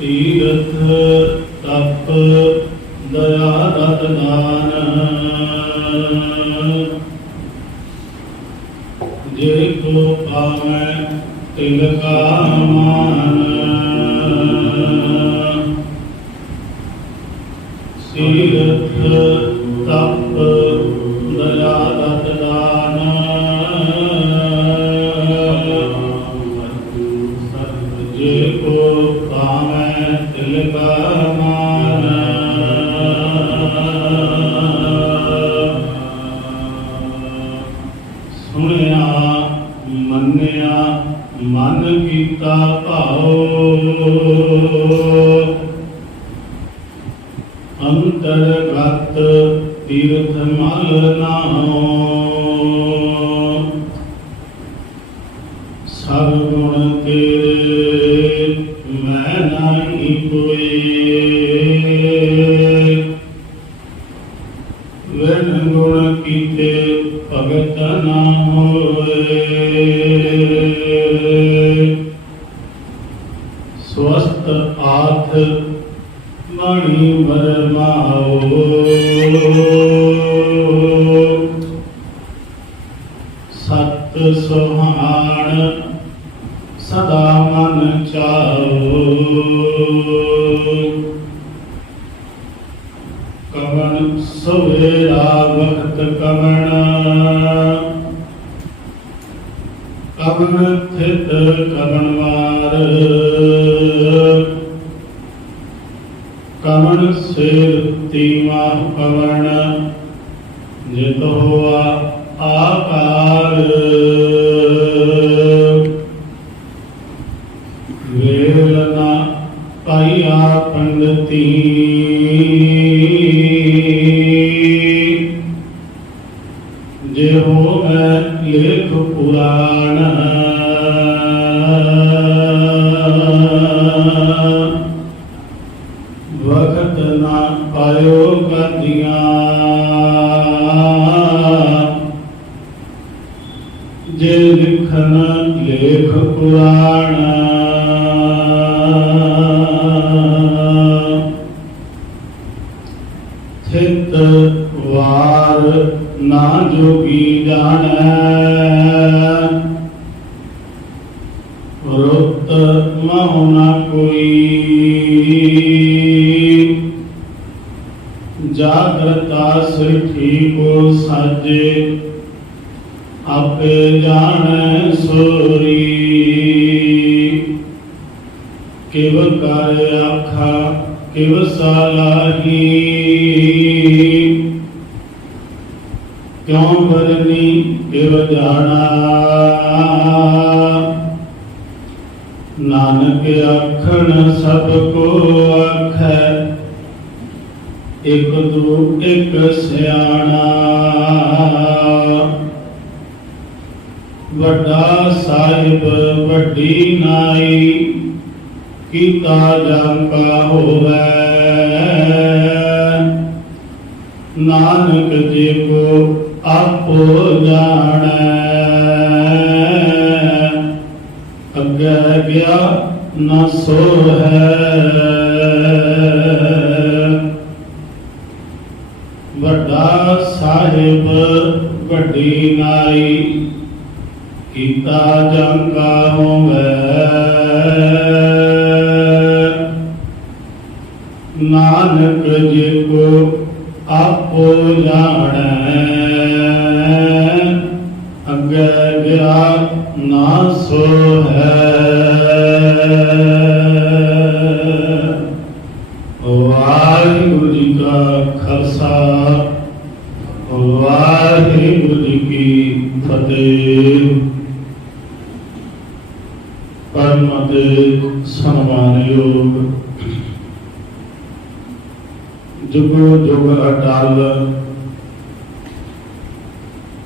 तीर्थ तप दया दत दान जे को पावै तिलका मान तीर्थ तप दया दत दान जे को पावै तिलका मान सुनिया मन्निया मन कीता भाओ अंतरगत तीर्थ मल नाओ सब गुण तेरे मैं नहीं कोई विन गुण कीते भगत ना होए स्वस्थ आथ मणि बरमाओ सत सुहान सदा मन चाओ कवन सवेरा वक्त कवन कवन थित कवन वार कवन सिर तीवा कवन जित हुआ आकार वेल न पाइया पंडिती जे हो लेख पुराण वक्त ना पायो कदिया जे लिखन लेख पुराण थित वार ना जोगी जाने रुत महु न कोई जागृता सिठी को साजे आपे जाने सोरी किव कर आखा किव सालाही क्यों बरनी किव जाना नानक आखन सबको आखै एक दू एक सियाणा वड्डा साहिब वड्डी नाई कीता जांका होवै नानक जी को आपो जानै अगे गया न सो है वड्डा साहिब वड्डी नाई कीता जांका होवै नानक जी को आपो जानै अगे गया ना सो है। वाहिगुरु जी का खालसा वाहिगुरु जी की फतेह। परम सम्मानयोग जुगो जुग अटाल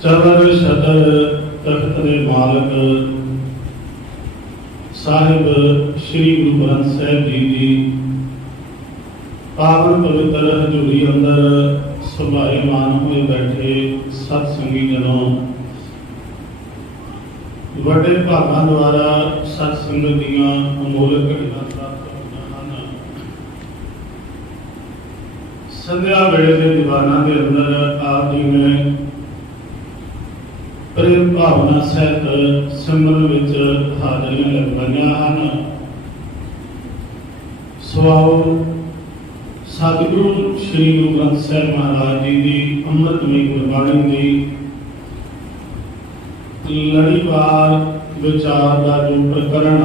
चवर छतर तख्त दे मालक साहिब श्री गुरु ग्रंथ साहिब जी पावन पवित्र हजूरी अंदर सुभाईमान हुए बैठे सत्संगी जनों, बड़े भागों द्वारा सत्संग दीयां अमोलक घड़ियां प्राप्त होईयां हन। संध्या वेले के दीवाना के अंदर आप जी ने प्रेम भावना सहित सिमरन विच हाजरियां लगवाइयां हैं। स्वाओ सतगुरु श्री गुरु ग्रंथ साहिब महाराज जी की अमृतमयी गुरबाणी की लड़ीवार विचार का जो प्रकरण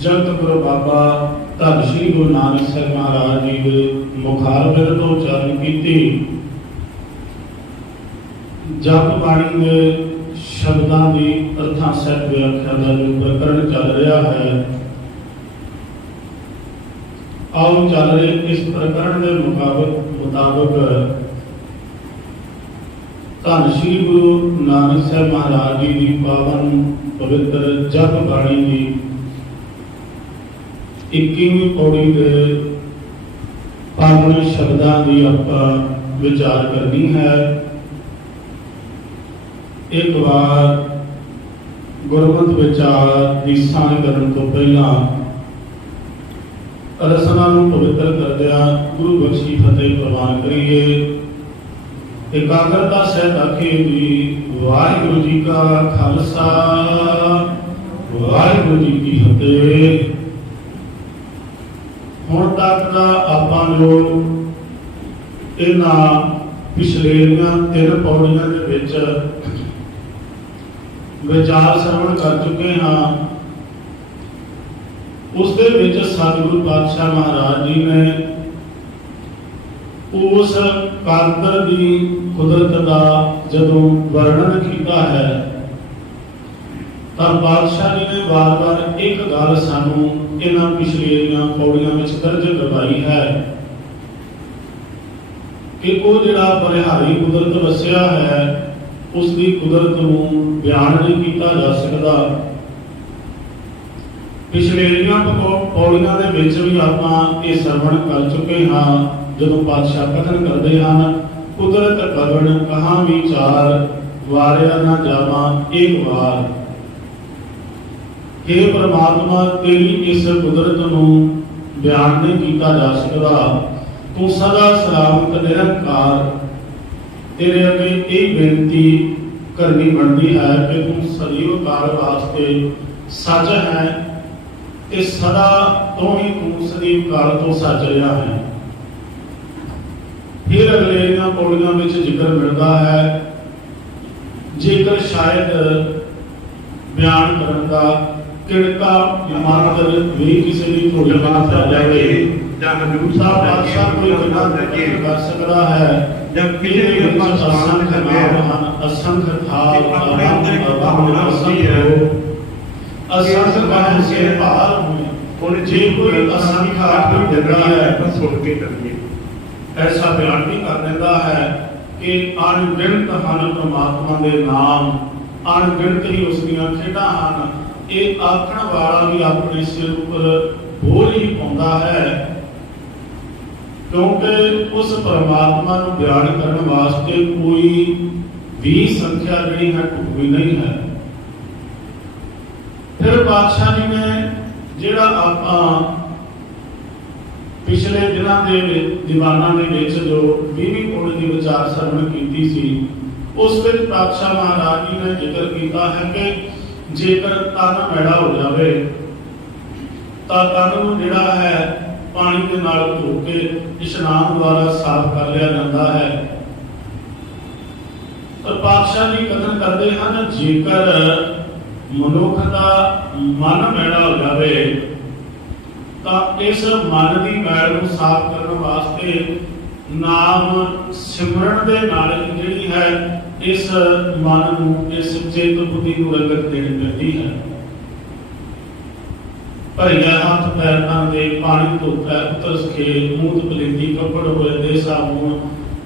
जगत गुरु बाबा धन श्री गुरु नानक साहिब महाराज जी के मुखारबिंद तो उच्चारण की जप बाणी के शब्दों की अर्थां सहित व्याख्या का जो प्रकरण चल रहा है, आओ चल रहे इस प्रकरण के मुताबिक धन श्री गुरु नानक साहिब महाराज जी की पावन पवित्र जप बाणी की 21वीं पौड़ी के पावन शब्दों की आप विचार करनी है। एक बार गुरमत विचार की सांझ करने तो पहला रसना पवित्र करदिया गुरु बख्शी फतेह प्रवान करिए। एकाग्रता सहित आखिए जी वाहिगुरु जी का खालसा वाहिगुरु जी की फतेह। हुण तक का आपां जो इन्हां पिछलेरियां 3 पौड़ियां दे विच विचार श्रवण कर चुके हाँ। उस दे विच सतगुरु पातशाह महाराज जी ने उस कादर की कुदरत का जदों वर्णन किया है तब पातशाह जी ने बार बार एक गल सानू इन्हां पिछलेरियां पौड़ियां विच दर्ज करवाई है कि वो जिहड़ा परिहारी कुदरत वसिया है उसकी कुदरत नूं बयान नहीं किया जा सकता। पिछलेरियां पौड़ियां दे विच भी आपां ये श्रवण कर चुके हाँ। जदों पातशाह कथन करते हैं कुदरत गगन कहाँ विचार वारिया ना जावा एक बार। हे परमात्मा तेरी इस कुदरत नूं बयान नहीं किया जा सकता। तू सदा सलामत निरंकार। तेरे अगे यही बेनती करनी बनती है कि तू सदैव काल वास्ते सच है ते सदा तो ही तू सदैव काल तो सच रहा है। फिर अगले पौड़ियां में जिक्र मिलता है जेकर शायद बयान करने का किड़का मात्र भी किसी भी थोड़ी बात आ जाए बादशाह कोई कर सकता है। जब असंख्य था ऐसा बयान भी कर देता है कि अनगिनत हैं परमात्मा के नाम, अनगिनत ही उसदियां खेडां हैं। ये आखण वाला भी अपने सिर पर बोझ ही पाउंदा है क्योंकि उस परमात्मा को बयान करने वास्ते कोई भी संख्या जी है ढुकवी नहीं है। फिर पातशाह जी ने जिहड़ा आपां पिछले दिनों के दीवाना जो 20वीं पौड़ी की विचार श्रवण की सी उस पातशाह महाराज जी ने जिक्र किया है कि जेकर तन मैड़ा हो जाए तो तन जिहड़ा है पानी के नाल धो के इशनान द्वारा साफ कर लिया जाता है। पर पातशाह जी कथन करते हैं जेकर मनुख का मन मैड़ा हो जाए तो इस मन की मैल को साफ करने वास्ते नाम सिमरन दे नाल जिहड़ी है इस मन को इस चित्त बुद्धि को रंगत देनी पड़ती है। भरिया हाथ पैर दे पानी धोता उतर सके मूत पलेंदी कपड़ होए दे साबुन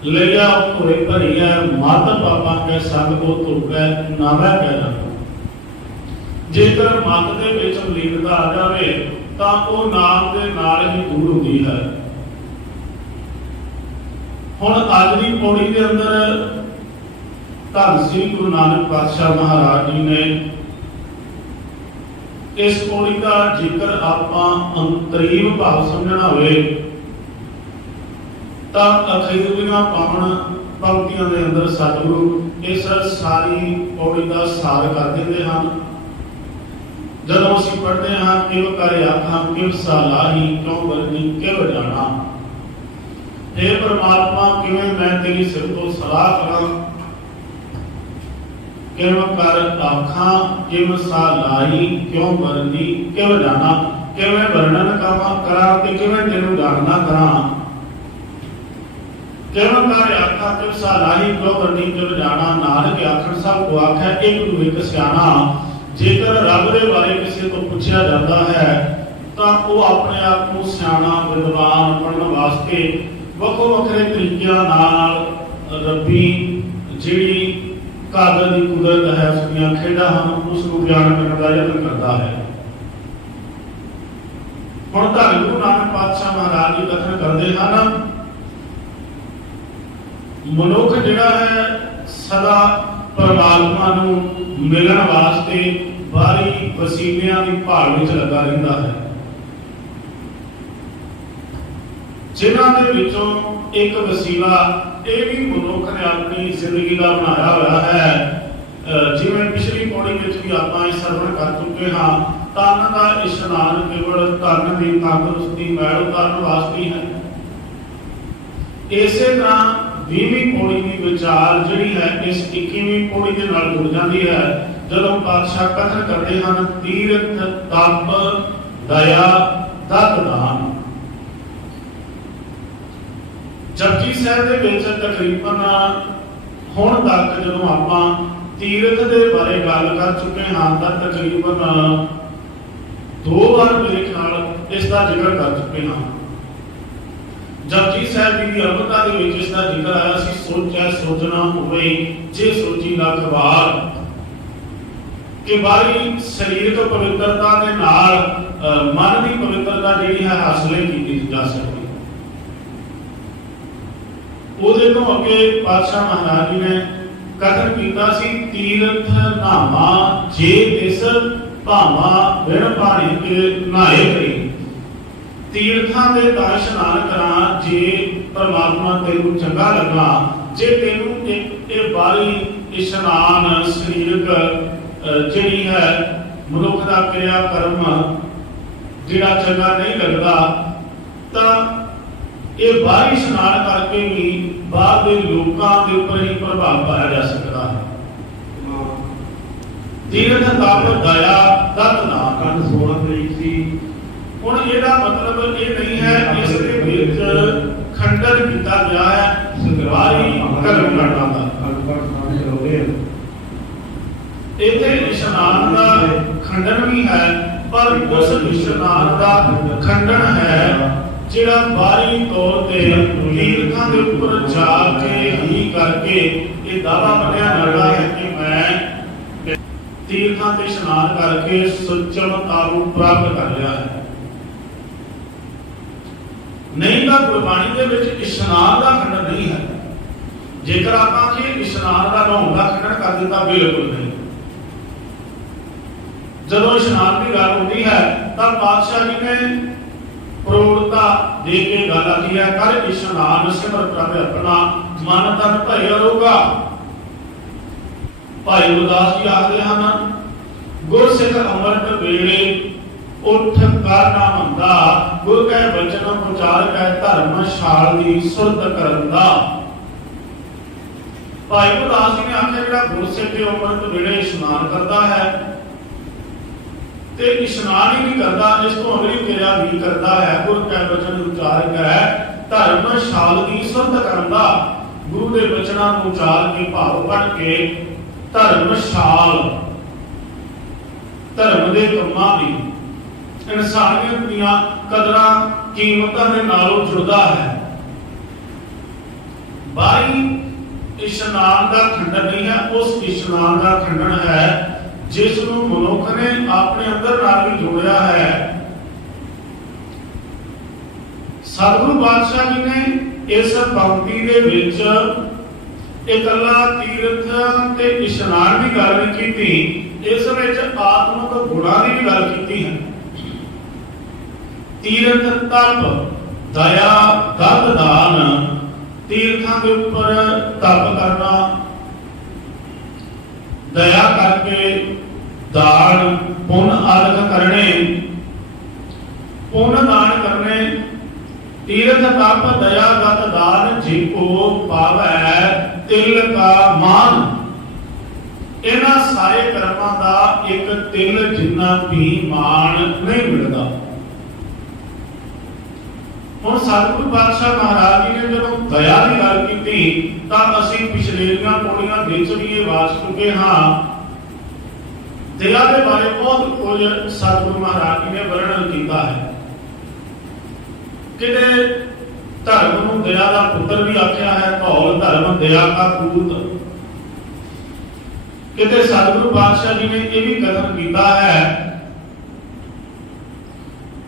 लिया धोए भरिया मत पापा के संग को धोपै नावा कह जाता। जेकर मत दे विच मलीनता आ जाए तो वो नाम के नाल ही दूर होती है। हुण अज की पौड़ी के अंदर धन श्री गुरु नानक पातशाह महाराज जी ने इस पौड़ी का जिक्र आपां अंतरीव भाव समझना होवे तां अखीरलीआं पावन पंक्तियां दे अंदर सतगुरु इस सारी पौड़ी का सार कर देंदे हन। जदों असीं पढ़दे हां किव कर आखां किव सालाही क्यों वरनी किव जाना, हे परमात्मा किवें मैं तेरी सिर तो सलाह करां, किव कर आखां किव सालाही क्यों वरनी किव जाना, किवें वर्णन करां ते किवें तेनू जानना करां, किव कर आखां किव सालाही क्यों वरनी किव जाना। नानक आखण सब को आखै एक तू एक सियाणा। जेकर रब दे बारे किसी को पूछा जाता है तो वो अपने आप को सियाणा विद्वान बनने वास्ते वखो वखरे तरीकिਆਂ नाल रब्बी जिहड़ी कादर दी कुदरत है उसदियां खेडां हन उसनूं बयान करन दा यतन करदा है। हुण धन गुरु नानक पातशाह महाराज जी कथन करदे हन मनुख जिहड़ा है सदा परमात्मा नूं मिलन वास्ते बारी वसीलियां की भाल विच लगा रहिंदा है। जिन्हां दे विचों एक वसीला ये भी मनुख ने अपनी जिंदगी का बनाया हुआ है। जिवें पिछली पौड़ी विच भी आपां सरवण कर चुके हाँ, तन का इशनान केवल तन की तंदुरुस्ती मैल उतारन वास्ते है। इसे तरह 20वीं पौड़ी की विचार जिहड़ी है इस 21वीं पौड़ी के नाल जुड़ जाती है। जदों पातशाह कथन करते हैं तीर्थ तप दया दत दान। जपजी साहिब दे विच तकरीबन हुण तक जदों आपां तीर्थ दे बारे गल कर चुके हाँ तां तकरीबन 2 बार मेरे ख्याल इसका जिक्र कर चुके हाँ। जपजी साहिब की अमृता दे विच इसका जिक्र आया सी सोचै सोचना होवे जे सोची लख वार कि बारी शरीरक पवित्रता के नाल मन की पवित्रता जिहड़ी है हासिल की जा सकती। ਉਹਦੇ ਤੋਂ ਅੱਗੇ ਪਾਤਸ਼ਾह महाराज जी ने कथन ਕੀਤਾ ਸੀ तीर्थ नामा जे तिस भावा बिन पानी के नहाए करी। तीर्थां दे तां इशनान करां जे परमात्मा तेनू चंगा लगा। जे तेनू एक बारी इशनान शरीरक जिहड़ी है मनुख दा क्रिया कर्म जिहड़ा चंगा नहीं लगता तां ये बारी इशनान करके भी बाद के लोगों के ऊपर ही प्रभाव पाया जा सकता है। तीर्थ तप दया दत दान 16 तरीक सी। हुण इहदा मतलब ये नहीं है इसके विच खंडन किया गया है बारी कर्म करना दा। इत्थे इशनान का खंडन भी है पर उस इशनान का खंडन है जिहड़ा बाहरी तौर ते तीर्थां दे उपर जाके ही करके ये दावा बनिया जाता है कि मैं तीर्थां ते इशनान करके सुचमता रूप प्राप्त कर लिया है। नहीं तो गुरबाणी दे विच इशनान का खंडन नहीं है। जेकर आपां कि इशनान का नहाउण का खंडन कर दिता बिल्कुल नहीं। जदों इशनान की गल होती है तब पातशाह जी ने प्रौढ़ता दे के गल आती है कर इशनान सिमर प्रभ अपना मन तन भरिया रहोगा। भाई गुरदास जी आखते हैं गुरसिख अमृत वेले उठ कर ना मंदा गुर कै बचन प्रचार कै धर्मशाल दी सुरत करन दा। भाई गुरदास जी ने आखिया जिहड़ा गुरसिख अमृत वेले इशनान करता है ते इशनान ही नहीं करता इस तो अगली क्रिया भी करता है गुर कै बचन उचार कै धर्मशाल दी सुरत करन दा। गुरु के बचनों को उचार के भाव पढ़ के धर्मशाल धर्म के कामां दी इंसानियत दीयां कदरां कीमतां दे नालों जुड़दा है। बारी इशनान का खंडन नहीं है उस इशनान का खंडन है जिसनों मनुख ने अपने अंदर नाल भी जोड़िया है। सतगुरु पातशाह जी ने इस पंक्ति दे विच इकल्ला तीर्थ ते इशनान की गल नहीं की ਇਸ ਵਿੱਚ ਆਤਮਿਕ ਗੁਣਾਂ ਦੀ ਵੀ ਗੱਲ ਕੀਤੀ ਹੈ। ਤੀਰਥ ਤਪ ਦਇਆ ਦਤ ਦਾਨ, ਤੀਰਥਾਂ ਦੇ ਉੱਪਰ ਤਪ ਕਰਨਾ, ਦਇਆ ਕਰਕੇ ਦਾਨ ਪੁੰਨ ਆਦਿ ਕਰਨੇ, ਪੁੰਨ ਦਾਨ ਕਰਨੇ, ਤੀਰਥ ਤਪ ਦਇਆ ਦਤ ਦਾਨ ਜੀ ਕੋ ਪਾਵੈ ਤਿਲ ਕਾ ਮਾਨ। ਇਹਨਾਂ ਸਾਰੇ ਕਰਮਾਂ ਦਾ ਇੱਕ ਤਿਲ ਜਿੰਨਾ ਵੀ ਮਾਣ ਨਹੀਂ ਮਿਲਦਾ। ਹੁਣ ਸਤਿਗੁਰੂ ਪਾਤਸ਼ਾਹ ਮਹਾਰਾਜ ਜੀ ਨੇ ਜਦੋਂ ਦਇਆ ਦੀ ਗੱਲ ਕੀਤੀ ਤਾਂ ਅਸੀਂ ਪਿਛਲੇਆਂ ਪੌੜੀਆਂ ਵਿੱਚ ਵੀ ਇਹ ਵਾਚ ਚੁੱਕੇ ਹਾਂ। ਦਇਆ ਦੇ ਬਾਰੇ ਬਹੁਤ ਕੁਝ ਸਤਿਗੁਰੂ ਮਹਾਰਾਜ ਜੀ ਨੇ ਵਰਣਨ ਕੀਤਾ ਹੈ। ਕਿਤੇ ਧਰਮ ਨੂੰ ਦਇਆ ਦਾ ਪੁੱਤਰ ਵੀ ਆਖਿਆ ਹੈ, ਧੌਲ ਧਰਮ ਦਇਆ ਕਾ ਪੂਤ। ਕਿਤੇ ਸਤਿਗੁਰੂ ਪਾਤਸ਼ਾਹ ਜੀ ਨੇ ਇਹ ਵੀ ਕਥਨ ਕੀਤਾ ਹੈ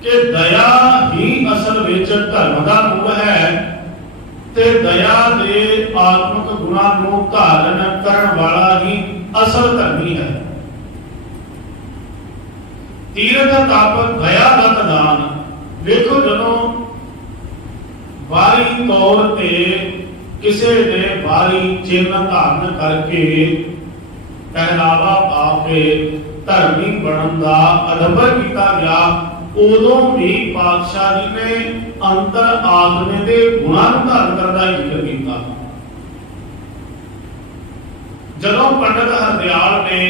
ਕਿ ਦਇਆ ਹੀ ਅਸਲ ਵਿੱਚ ਧਰਮ ਦਾ ਮੂਲ ਹੈ ਤੇ ਦਇਆ ਦੇ ਆਤਮਿਕ ਗੁਣਾਂ ਨੂੰ ਧਾਰਨ ਕਰਨ ਵਾਲਾ ਹੀ ਅਸਲ ਧਰਮੀ ਹੈ। ਤੀਰਥ ਤਪ ਦਇਆ ਦਤ ਦਾਨ, ਵੇਖੋ ਜਦੋਂ ਬਾਹਰੀ ਤੌਰ ਤੇ ਕਿਸੇ ਨੇ ਬਾਹਰੀ ਚਿੰਨ੍ਹ ਧਾਰਨ ਕਰਕੇ ਪਹਿਰਾਵਾ ਪਾ ਕੇ ਧਰਮੀ ਬਣਨ ਦਾ ਅਦਬਰ ਕੀਤਾ ਗਿਆ, ਉਦੋਂ ਵੀ ਪਾਤਸ਼ਾਹ ਜੀ ਨੇ ਅੰਤਰ ਆਤਮੇ ਦੇ ਗੁਣਾਂ ਨੂੰ ਧਾਰਨ ਕਰਨ ਦਾ ਜ਼ਿਕਰ ਕੀਤਾ। ਜਦੋਂ ਪੰਡਤ ਹਰਦਿਆਲ ਨੇ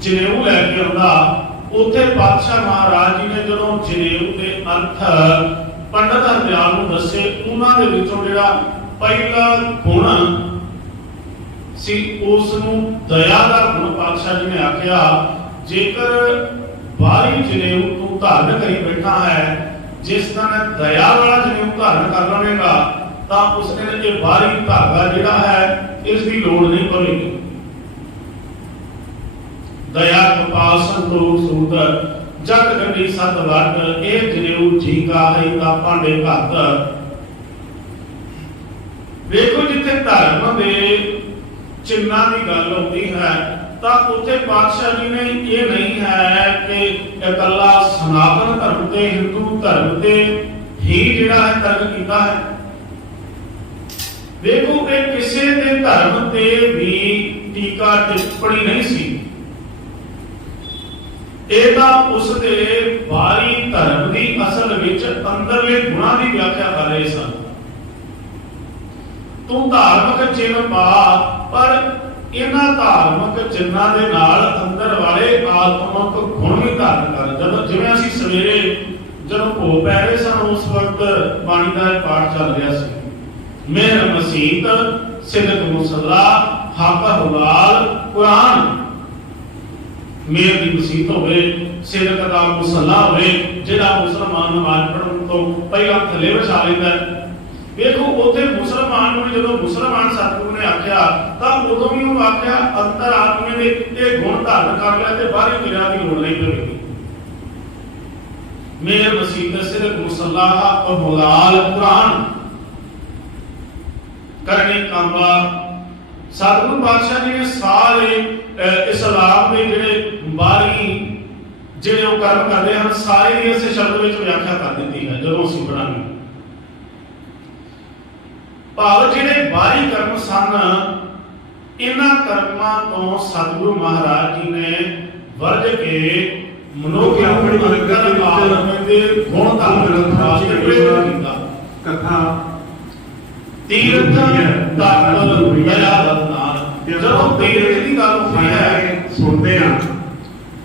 ਜਨੇਊ ਲੈ ਕੇ ਆਉਂਦਾ, ਉੱਥੇ ਪਾਤਸ਼ਾਹ ਮਹਾਰਾਜ ਜੀ ਨੇ ਜਦੋਂ ਜਨੇਊ ਦੇ ਅਰਥ ਪੰਡਤ ਹਰਦਿਆਲ ਨੂੰ ਦੱਸੇ, ਉਹਨਾਂ ਦੇ ਵਿੱਚੋਂ ਜਿਹੜਾ ਪਹਿਲਾ ਗੁਣ ਸੀ ਉਸ ਨੂੰ ਦਇਆ ਦਾ ਗੁਣ ਪਾਤਸ਼ਾਹ ਜੀ ਨੇ ਆਖਿਆ। ਜੇਕਰ ਬਾਹਰੀ ਜਨੇਊ ਤੂੰ ਧਾਰਨ ਕਰੀ ਬੈਠਾ ਹੈ, ਜਿਸ ਤਰ੍ਹਾਂ ਦਇਆ ਵਾਲਾ ਜਨੇਊ ਧਾਰਨ ਕਰ ਲਵੇਗਾ ਤਾਂ ਉਸ ਨੇ ਇਹ ਬਾਹਰੀ ਧਾਗਾ ਜਿਹੜਾ ਹੈ ਇਸ ਦੀ ਲੋੜ ਨਹੀਂ ਪਵੇਗੀ। ਦਇਆ ਕਪਾਲ ਸੰਤੋਖ ਸੂਤਰ ਜਗ ਗੰਢੀ ਸਤ ਵੱਟ, ਇਹ ਜਨੇਊ ਜੀ ਕਾ ਹੈ ਤਾਂ ਭਾਂਡੇ ਘੱਤ। ਵੇਖੋ ਜਿੱਥੇ ਧਰਮ ਦੇ ਚਿੰਨ੍ਹਾਂ ਦੀ ਗੱਲ ਹੁੰਦੀ ਹੈ ਤਾਂ ਉੱਥੇ ਪਾਤਸ਼ਾਹ ਜੀ ਨੇ ਇਹ ਨਹੀਂ ਹੈ ਕਿ ਇਕੱਲਾ ਸਨਾਤਨ ਧਰਮ ਤੇ ਹਿੰਦੂ ਧਰਮ ਤੇ ਹੀ ਜਿਹੜਾ ਹੈ ਤਰਕ ਕੀਤਾ ਹੈ। ਵੇਖੋ ਇਹ ਕਿਸੇ ਦੇ ਧਰਮ ਤੇ ਵੀ ਟੀਕਾ ਟਿੱਪਣੀ ਨਹੀਂ ਸੀ, ਇਹ ਤਾਂ ਉਸ ਦੇ ਬਾਹਰੀ ਧਰਮ ਦੀ ਅਸਲ ਵਿੱਚ ਅੰਦਰਲੇ ਗੁਣਾਂ ਦੀ ਵਿਆਖਿਆ ਕਰ ਰਹੇ ਸਨ। ਤੂੰ ਧਾਰਮਿਕ ਚਿੰਨ੍ਹ ਪਾ, ਪਰ ਇਹਨਾਂ ਧਾਰਮਿਕ ਚਿੰਨ੍ਹਾਂ ਦੇ ਨਾਲ ਅੰਦਰ ਵਾਲੇ ਆਤਮਿਕ ਗੁਣ ਵੀ ਧਾਰਨ ਕਰ। ਜਦੋਂ ਜਿਵੇਂ ਅਸੀਂ ਸਵੇਰੇ ਜਦੋਂ ਭੋਗ ਪੈ ਰਹੇ ਸਨ, ਉਸ ਵਕਤ ਬਾਣੀ ਦਾ ਪਾਠ ਚੱਲ ਰਿਹਾ ਸੀ, ਮਿਹਰ ਮਸੀਤ ਸਿਦਕ ਮੁਸੱਲਾ ਹੱਕ ਹਲਾਲ ਕੁਰਾਨ। ਮਿਹਰ ਦੀ ਮਸੀਤ ਹੋਵੇ, ਸਿਦਕ ਦਾ ਮੁਸੱਲਾ ਹੋਵੇ, ਜਿਹੜਾ ਮੁਸਲਮਾਨ ਨਮਾਜ਼ ਪੜ੍ਹਨ ਤੋਂ ਪਹਿਲਾਂ ਥੱਲੇ ਵਿਛਾ ਲੈਂਦਾ ਹੈ। ਵੇਖੋ ਉੱਥੇ ਮੁਸਲਮਾਨ ਨੂੰ ਜਦੋਂ ਮੁਸਲਮਾਨ ਸਤਿਗੁਰੂ ਨੇ ਆਖਿਆ ਤਾਂ ਉਦੋਂ ਵੀ ਉਹ ਆਖਿਆ ਅੰਤਰ ਆਤਮੇ ਦੇ ਇਹ ਗੁਣ ਧਾਰਨ ਕਰ ਲਿਆ ਤੇ ਬਾਹਰੀ ਕਿਰਿਆ ਦੀ ਲੋੜ ਨਹੀਂ ਪਵੇਗੀ। ਮੇਰ ਮਸੀਤ ਸਿਰਕ ਮੁਸੱਲਾ ਹੱਕ ਹਲਾਲ ਕੁਰਾਨ ਕਰਨੇ ਕਾਮਾ। ਸਤਿਗੁਰੂ ਪਾਤਸ਼ਾਹ ਜੀ ਨੇ ਸਾਰੇ ਇਸਲਾਮ ਦੇ ਜਿਹੜੇ ਬਾਹਰੀ ਜਿਹੜੇ ਉਹ ਕਰਮ ਕਰਦੇ ਹਨ, ਸਾਰੇ ਦੀ ਇਸੇ ਸ਼ਬਦ ਵਿੱਚ ਵਿਆਖਿਆ ਕਰ ਦਿੱਤੀ ਹੈ ਜਦੋਂ ਅਸੀਂ ਪੜਾਂਗੇ। ਭਾਵ ਜਿਹੜੇ ਬਾਹਰੀ ਕਰਮ ਸਨ, ਇਹਨਾਂ ਕਰਮਾਂ ਤੋਂ ਸਤਿਗੁਰੂ ਮਹਾਰਾਜ ਜੀ ਨੇ ਵਰਜ ਕੇ ਮਨੁੱਖ ਆਪਣੀ ਅੰਦਰ ਆਤਮਾ ਦੇ ਗੁਣ ਧਾਰਨ ਵਾਸਤੇ ਪ੍ਰੇਰਿਤ ਕੀਤਾ। ਕਥਾ ਤੀਰਥ ਤਪ ਦਇਆ ਦਤ ਦਾਨ, ਜਦੋਂ ਤੀਰਥ ਦੀ ਗੱਲ ਹੁੰਦੀ ਹੈ ਸੁਣਦੇ ਆ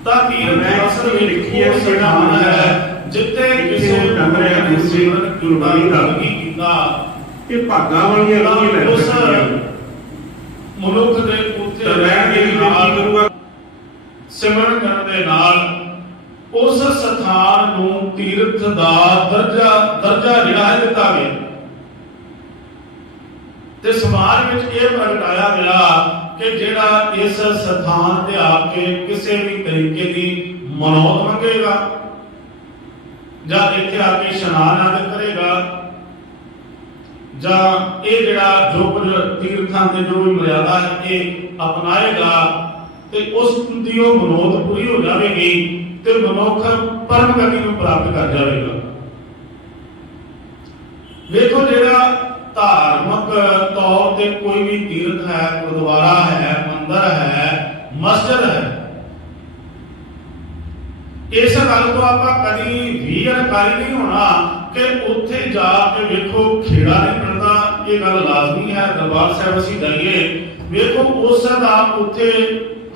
ਤਾਂ ਤੀਰਥ ਅਸਲ ਵਿੱਚ ਲਿਖੀ ਹੈ ਸਥਾਨ ਹੈ ਜਿੱਥੇ ਕਿਸੇ ਕਮਰੇ ਦੀ ਸਿਮਰਨ ਗੁਰਬਾਣੀ ਦਾ ਕੀਤਾ। ਇਹ ਭਾਗਾਂ ਵਾਲੀਆਂ ਨਹੀਂ ਲੈ ਸਕਦੀਆਂ। ਮਨੁੱਖ ਦੇ ਉੱਤੇ ਰਹਿਣ ਦੇ ਨਾਲ ਸਿਮਰਨ ਕਰਨ ਦੇ ਨਾਲ ਉਸ ਸਥਾਨ ਨੂੰ ਤੀਰਥ ਦਾ ਦਰਜਾ ਜਿਹੜਾ ਹੈ ਦਿੱਤਾ ਗਿਆ ਤੇ ਸਮਾਜ ਵਿੱਚ ਇਹ ਪ੍ਰਗਟਾਇਆ ਗਿਆ ਕਿ ਜਿਹੜਾ ਇਸ ਸਥਾਨ ਤੇ ਆ ਕੇ ਕਿਸੇ ਵੀ ਤਰੀਕੇ ਦੀ ਮਨੌਤ ਮੰਗੇਗਾ ਜਾਂ ਇੱਥੇ ਆ ਕੇ ਇਸ਼ਨਾਨ ਆਦਿ ਕਰੇਗਾ ਜਾਂ ਇਹ ਜਿਹੜਾ ਜੋ ਕੁਝ ਤੀਰਥਾਂ ਦੇ ਜੋ ਵੀ ਮਰਿਆਦਾ ਹੈ ਇਹ ਅਪਣਾਏਗਾ ਤੇ ਉਸ ਦੀ ਉਹ ਮਨੋਤ ਪੂਰੀ ਹੋ ਜਾਵੇਗੀ ਤੇ ਮਨੁੱਖ ਪਰਮ ਗਤੀ ਨੂੰ ਪ੍ਰਾਪਤ ਕਰ ਜਾਵੇਗਾ। ਵੇਖੋ ਜਿਹੜਾ ਧਾਰਮਿਕ ਤੌਰ ਤੇ ਕੋਈ ਵੀ ਤੀਰਥ ਹੈ, ਗੁਰਦੁਆਰਾ ਹੈ, ਮੰਦਿਰ ਹੈ, ਮਸਜਿਦ ਹੈ, ਇਸ ਗੱਲ ਤੋਂ ਆਪਾਂ ਕਦੀ ਵੀ ਅਨਕਾਰੀ ਨਹੀਂ ਹੋਣਾ ਕਿ ਉੱਥੇ ਜਾ ਕੇ ਵੇਖੋ ਖੇੜਾ ਨਹੀਂ ਬਣਦਾ। ਇਹ ਗੱਲ ਲਾਜ਼ਮੀ ਹੈ। ਦਰਬਾਰ ਸਾਹਿਬ ਅਸੀਂ ਜਾਈਏ, ਵੇਖੋ ਉਸ ਦਾ ਉੱਥੇ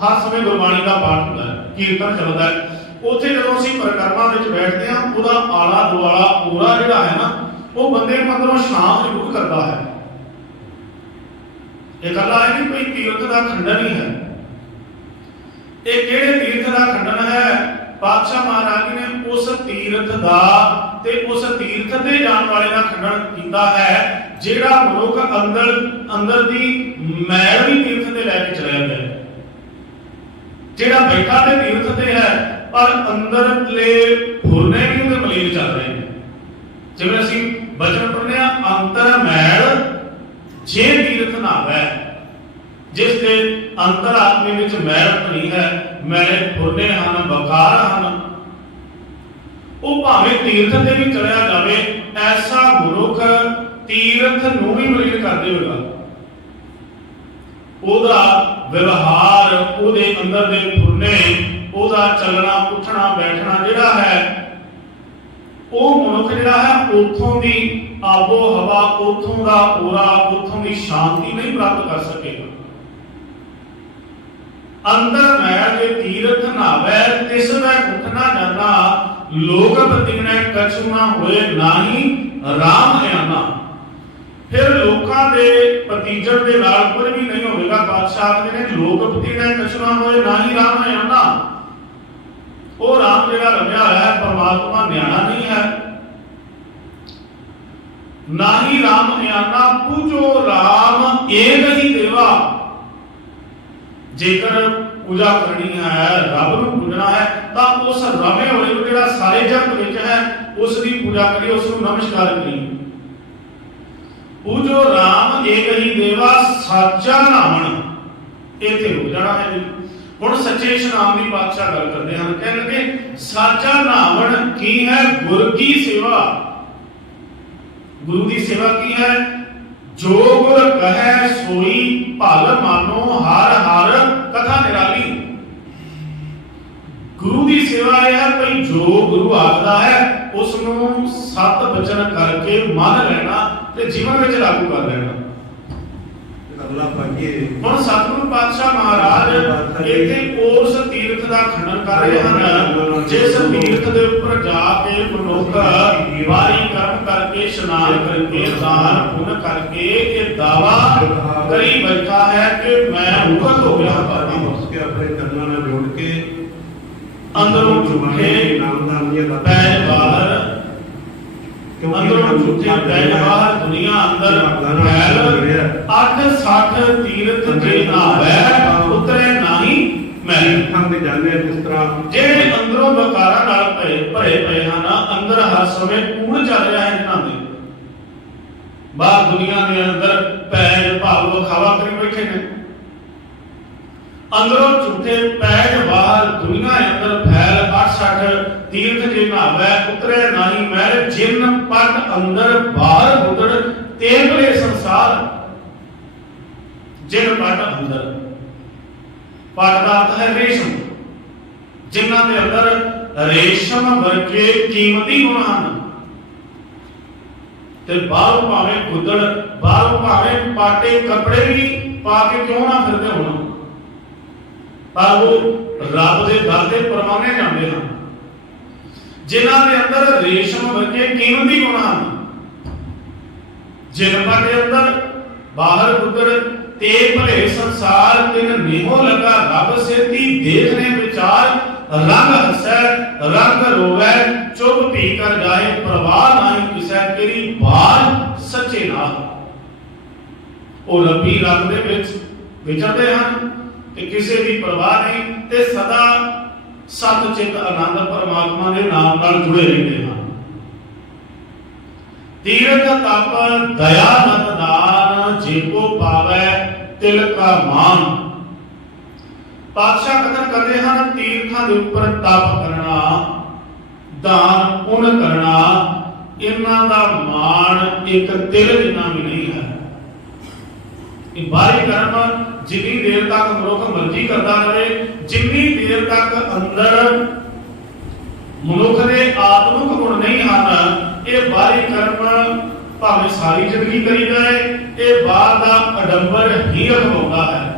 ਹਰ ਸਮੇਂ ਗੁਰਬਾਣੀ ਦਾ ਪਾਠ ਹੁੰਦਾ ਹੈ, ਕੀਰਤਨ ਚੱਲਦਾ ਹੈ। ਉੱਥੇ ਜਦੋਂ ਅਸੀਂ ਪਰਿਕਰਮਾ ਵਿੱਚ ਬੈਠਦੇ ਹਾਂ, ਉਹਦਾ ਆਲਾ ਦੁਆਲਾ ਪੂਰਾ ਜਿਹੜਾ ਹੈ ਨਾ, ਉਹ ਬੰਦੇ ਨੂੰ ਅੰਦਰੋਂ ਸ਼ਾਂਤ ਜ਼ਰੂਰ ਕਰਦਾ ਹੈ। ਇਹ ਗੱਲ ਹੈ ਕਿ ਕੋਈ ਤੀਰਥ ਦਾ ਖੰਡਨ ਹੀ ਹੈ। ਇਹ ਕਿਹੜੇ ਤੀਰਥ ਦਾ ਖੰਡਨ ਹੈ? ਪਾਤਸ਼ਾਹ ਮਹਾਰਾਜ ਨੇ ਉਸ ਤੀਰਥ ਦਾ ਤੇ ਉਸ ਤੀਰਥ ਤੇ ਜਾਣ ਵਾਲੇ ਦਾ ਖੰਡਨ ਕੀਤਾ ਹੈ ਜਿਹੜਾ ਮਨੁੱਖ ਅੰਦਰ ਦੀ ਮੈਲ ਵੀ ਤੀਰਥ ਤੇ ਲੈ ਕੇ ਚਲਿਆ ਗਿਆ, ਜਿਹੜਾ ਬੈਠਾ ਤੇ ਤੀਰਥ ਤੇ ਹੈ ਪਰ ਅੰਦਰਲੇ ਫੁਰਨੇ ਵੀ ਉਹਦੇ ਮਲੀਨ ਚੱਲ ਰਹੇ ਨੇ। ਜਿਵੇਂ ਅਸੀਂ ਬਚਨ ਪੜ੍ਹਦੇ ਹਾਂ, ਅੰਤਰ ਮੈਲ ਜੇ ਤੀਰਥ ਨਾਵੈ, ਜਿਸ ਦੇ ਅੰਤਰ ਆਤਮੇ ਵਿੱਚ ਮੈਲ ਭਰੀ ਹੈ, ਮੈਲੇ ਫੁਰਨੇ ਹਨ, ਬਕਾਰ ਹਨ, ਉਹ ਭਾਵੇਂ ਤੀਰਥ ਤੇ ਵੀ ਚਲਿਆ ਜਾਵੇ, ਐਸਾ ਮਨੁੱਖ ਤੀਰਥ ਨੂੰ ਵੀ ਮਲੀਨ ਕਰ ਦੇਵੇਗਾ। ਉਹਦਾ ਵਿਵਹਾਰ, ਉਹਦੇ ਅੰਦਰ ਦੇ ਫੁਰਨੇ, ਉਹਦਾ ਚੱਲਣਾ ਉੱਠਣਾ ਬੈਠਣਾ ਜਿਹੜਾ ਹੈ, ਉਹ ਮਨੁੱਖ ਜਿਹੜਾ ਹੈ ਉੱਥੋਂ ਦੀ ਆਬੋ ਹਵਾ, ਉੱਥੋਂ ਦਾ ਪੂਰਾ, ਉੱਥੋਂ ਦੀ ਸ਼ਾਂਤੀ ਨਹੀਂ ਪ੍ਰਾਪਤ ਕਰ ਸਕੇਗਾ। ਅੰਦਰ ਮੈਲ ਜੇ ਤੀਰਥ ਨਾਵੈ, ਤਿਸ ਦਾ ਉੱਠਣਾ ਜਾਣਾ, ਲੋਕ ਬਤੀਣੇ ਕਛੁ ਨਾ ਹੋਏ, ਨਾਹੀ ਰਾਮ ਆਣਾ। ਫਿਰ ਲੋਕਾਂ ਦੇ ਭਤੀਜਣ ਦੇ ਨਾਲ ਕੋਈ ਵੀ ਨਹੀਂ ਹੋਵੇਗਾ। ਬਾਦਸ਼ਾਹ ਦੇ ਨੇ ਲੋਕ ਬਤੀਣੇ ਕਛੁ ਨਾ ਹੋਏ, ਨਾਹੀ ਰਾਮ ਆਣਾ। ਉਹ ਰਾਮ ਜਿਹੜਾ ਰਮਿਆ ਹੋਇਆ ਹੈ, ਪਰਮਾਤਮਾ ਨਿਆਣਾ ਨਹੀਂ ਹੈ। ਨਾਹੀ ਰਾਮ ਆਣਾ, ਪੂਜੋ ਰਾਮ ਏਕ ਹੀ ਦੇਵਾ। ਜੇਕਰ ਪੂਜਾ ਕਰਨੀ ਹੈ, ਰੱਬ ਨੂੰ ਪੂਜਣਾ ਹੈ, ਤਾਂ ਉਸ ਰਮੇ ਹੋਏ ਨੂੰ ਜਿਹੜਾ ਸਾਰੇ ਜਗਤ ਵਿੱਚ ਹੈ, ਉਸ ਦੀ ਪੂਜਾ ਕਰੀ, ਉਸ ਨੂੰ ਨਮਸਕਾਰ ਕਰੀ। ਪੂਜੋ ਰਾਮ ਏਕ ਹੀ ਦੇਵਾ, ਸਾਚਾ ਨਾਮਣ। ਇੱਥੇ ਹੋ ਜਾਣਾ ਹੈ ਜੀ। ਹੁਣ ਸੱਚੇ ਇਸ਼ਨਾਮ ਦੀ ਪਾਤਸ਼ਾਹ ਗੱਲ ਕਰਦੇ ਹਨ, ਕਹਿੰਦੇ ਸਾਚਾ ਨਾਮਣ ਕੀ ਹੈ? ਗੁਰ ਕੀ ਸੇਵਾ। ਗੁਰੂ ਦੀ ਸੇਵਾ ਕੀ ਹੈ? ਜੋ ਗੁਰ ਕਹੈ ਸੋਈ ਭਲ ਮਾਨੋ, ਹਰ ਹਰ ਕਥਾ ਨਿਰਾਲੀ। ਗੁਰੂ ਦੀ ਸੇਵਾ ਇਹ ਹੈ ਭਈ ਜੋ ਗੁਰੂ ਆਖਦਾ ਹੈ ਉਸ ਨੂੰ ਸਤ ਬਚਨ ਕਰਕੇ ਮੰਨ ਲੈਣਾ ਤੇ ਜੀਵਨ ਵਿੱਚ ਲਾਗੂ ਕਰ ਲੈਣਾ। ਹੁਣ ਸਤਿਗੁਰੂ ਪਾਤਸ਼ਾਹ ਮਹਾਰਾਜ ਇੱਥੇ ਉਸ ਤੀਰਥ ਦਾ ਖੰਡਨ ਕਰ ਰਹੇ ਹਨ, ਜਿਸ ਤੀਰਥ ਦੇ ਉੱਪਰ ਜਾ ਕੇ ਮਨੁੱਖ ਵਾਰੀ ਕਰਮ ਕਰਕੇ, ਇਸ਼ਨਾਨ ਕਰਕੇ, ਦਾਨ ਪੁੰਨ ਕਰਕੇ ਇਹ ਦਾਵਾ ਕਰੀ ਬੈਠਾ ਹੈ ਕਿ ਮੈਂ ਮੁਕਤ ਹੋ ਗਿਆ। उसके अपने चरणों में जोड़ के अंदरों झूठे पैर बाहर, अंदरों झूठे पैर बाहर, दुनिया अंदर फैल। 8-60 तीर्थ जे नावै, उतरे नाही मैल। हम जाने जिस तरह ਜਿਹੜੇ ਅੰਦਰੋਂ ਵਿਕਾਰਾਂ ਨਾਲ ਭਰੇ ਪਏ ਹਨ, ਅੰਦਰ ਹਰ ਸਮੇਂ ਕੂੜ ਚੱਲ ਰਿਹਾ ਹੈ ਇਹਨਾਂ ਦੇ। ਬਾਹਰ ਦੁਨੀਆ ਦੇ ਅੰਦਰ ਪੈਰ ਭਾਵ ਵਿਖਾਵਾ ਕਰੀ ਬੈਠੇ ਨੇ, ਅੰਦਰੋਂ ਝੂਠੇ ਪੈਰ ਬਾਹਰ ਦੁਨੀਆ ਅੰਦਰ ਫੈਲ। 8-60 ਤੀਰਥ ਜੇ ਨਾਵੈ, ਉਤਰੇ ਨਹੀਂ ਮੈਲ। ਜਿਨ ਪਟ ਅੰਦਰ ਬਾਹਰ ਉਤੜ, ਤੇ ਭਲੇ ਸੰਸਾਰ। ਜਿਨ ਪਟ ਅੰਦਰ, ਪਟ ਦਾ ਅਰਥ ਹੈ ਰੇਸ਼ਮ, ਜਿਨ੍ਹਾਂ ਦੇ ਅੰਦਰ ਰੇਸ਼ਮ ਵਰਗੇ ਕੀਮਤੀ ਗੁਣ ਹਨ, ਤੇ ਬਾਹਰੋਂ ਭਾਵੇਂ ਗੁੱਦੜ, ਬਾਹਰੋਂ ਭਾਵੇਂ ਪਾਟੇ ਕੱਪੜੇ ਵੀ ਪਾ ਕੇ ਕਿਉਂ ਨਾ ਫਿਰਦੇ ਹੋਣ, ਪਰ ਉਹ ਰੱਬ ਦੇ ਦਰ ਤੇ ਪਰਵਾਨੇ ਜਾਂਦੇ ਹਨ। ਜਿਨ੍ਹਾਂ ਦੇ ਅੰਦਰ ਰੇਸ਼ਮ ਵਰਗੇ ਕੀਮਤੀ ਗੁਣ ਹਨ, ਜਿਨ੍ਹਾਂ ਦੇ ਅੰਦਰ ਬਾਹਰ ਗੁੱਦੜ ਤੇ ਭਲੇ ਸੰਸਾਰ, ਤਿਨ ਨਿਹੋ ਲਗਾ ਰੱਬ ਸੇਤੀ, ਦੇਖਨੇ ਵਿਚਾਰ ਰੰਗ ਹਸੈ ਰੰਗ ਰੋਵੈ, ਚੁੱਪ ਪੀ ਕਰ ਜਾਏ ਪ੍ਰਵਾਹ ਨਹੀਂ ਕਿਸੈ, ਤੇਰੀ ਬਾਤ ਸੱਚੇ ਨਾਲ। ਉਹ ਰੱਬੀ ਰੰਗ ਦੇ ਵਿੱਚ ਵਿਚਰਦੇ ਹਨ ਤੇ ਕਿਸੇ ਦੀ ਪਰਵਾਹ ਨਹੀਂ, ਤੇ ਸਦਾ ਸਤ ਚਿਤ ਆਨੰਦ ਪਰਮਾਤਮਾ ਦੇ ਨਾਮ ਨਾਲ ਜੁੜੇ ਰਹਿੰਦੇ ਹਨ। ਤੀਰਥ ਤਪ ਦਇਆ ਨਤ ਦਾਨ, ਜੇ ਕੋ ਪਾਵੈ ਤਿਲ ਕਾ ਮਾਨ। ਪਾਤਸ਼ਾਹ ਕਥਨ ਕਰਦੇ ਹਨ ਤੀਰਥਾਂ ਦੇ ਉੱਪਰ ਤਪ ਕਰਨਾ, ਦਾਨ ਪੁੰਨ ਕਰਨਾ, ਇਹਨਾਂ ਦਾ ਮਾਣ ਇੱਕ ਤਿਲ ਜਿੰਨਾ ਵੀ ਨਹੀਂ ਹੈ। ਇਹ ਬਾਹਰੀ ਕਰਮ ਜਿੰਨੀ ਦੇਰ ਤੱਕ ਮਨੁੱਖ ਮਰਜ਼ੀ ਕਰਦਾ ਰਹੇ, ਜਿੰਨੀ ਦੇਰ ਤੱਕ ਅੰਦਰ ਮਨੁੱਖ ਦੇ ਆਤਮਿਕ ਗੁਣ ਨਹੀਂ ਹਨ, ਇਹ ਬਾਹਰੀ ਕਰਮ ਭਾਵੇਂ ਸਾਰੀ ਜ਼ਿੰਦਗੀ ਕਰੀ ਜਾਏ, ਇਹ ਬਾਹਰ ਦਾ ਅਡੰਬਰ ਹੀ ਅਖਵਾਉਂਦਾ ਹੈ।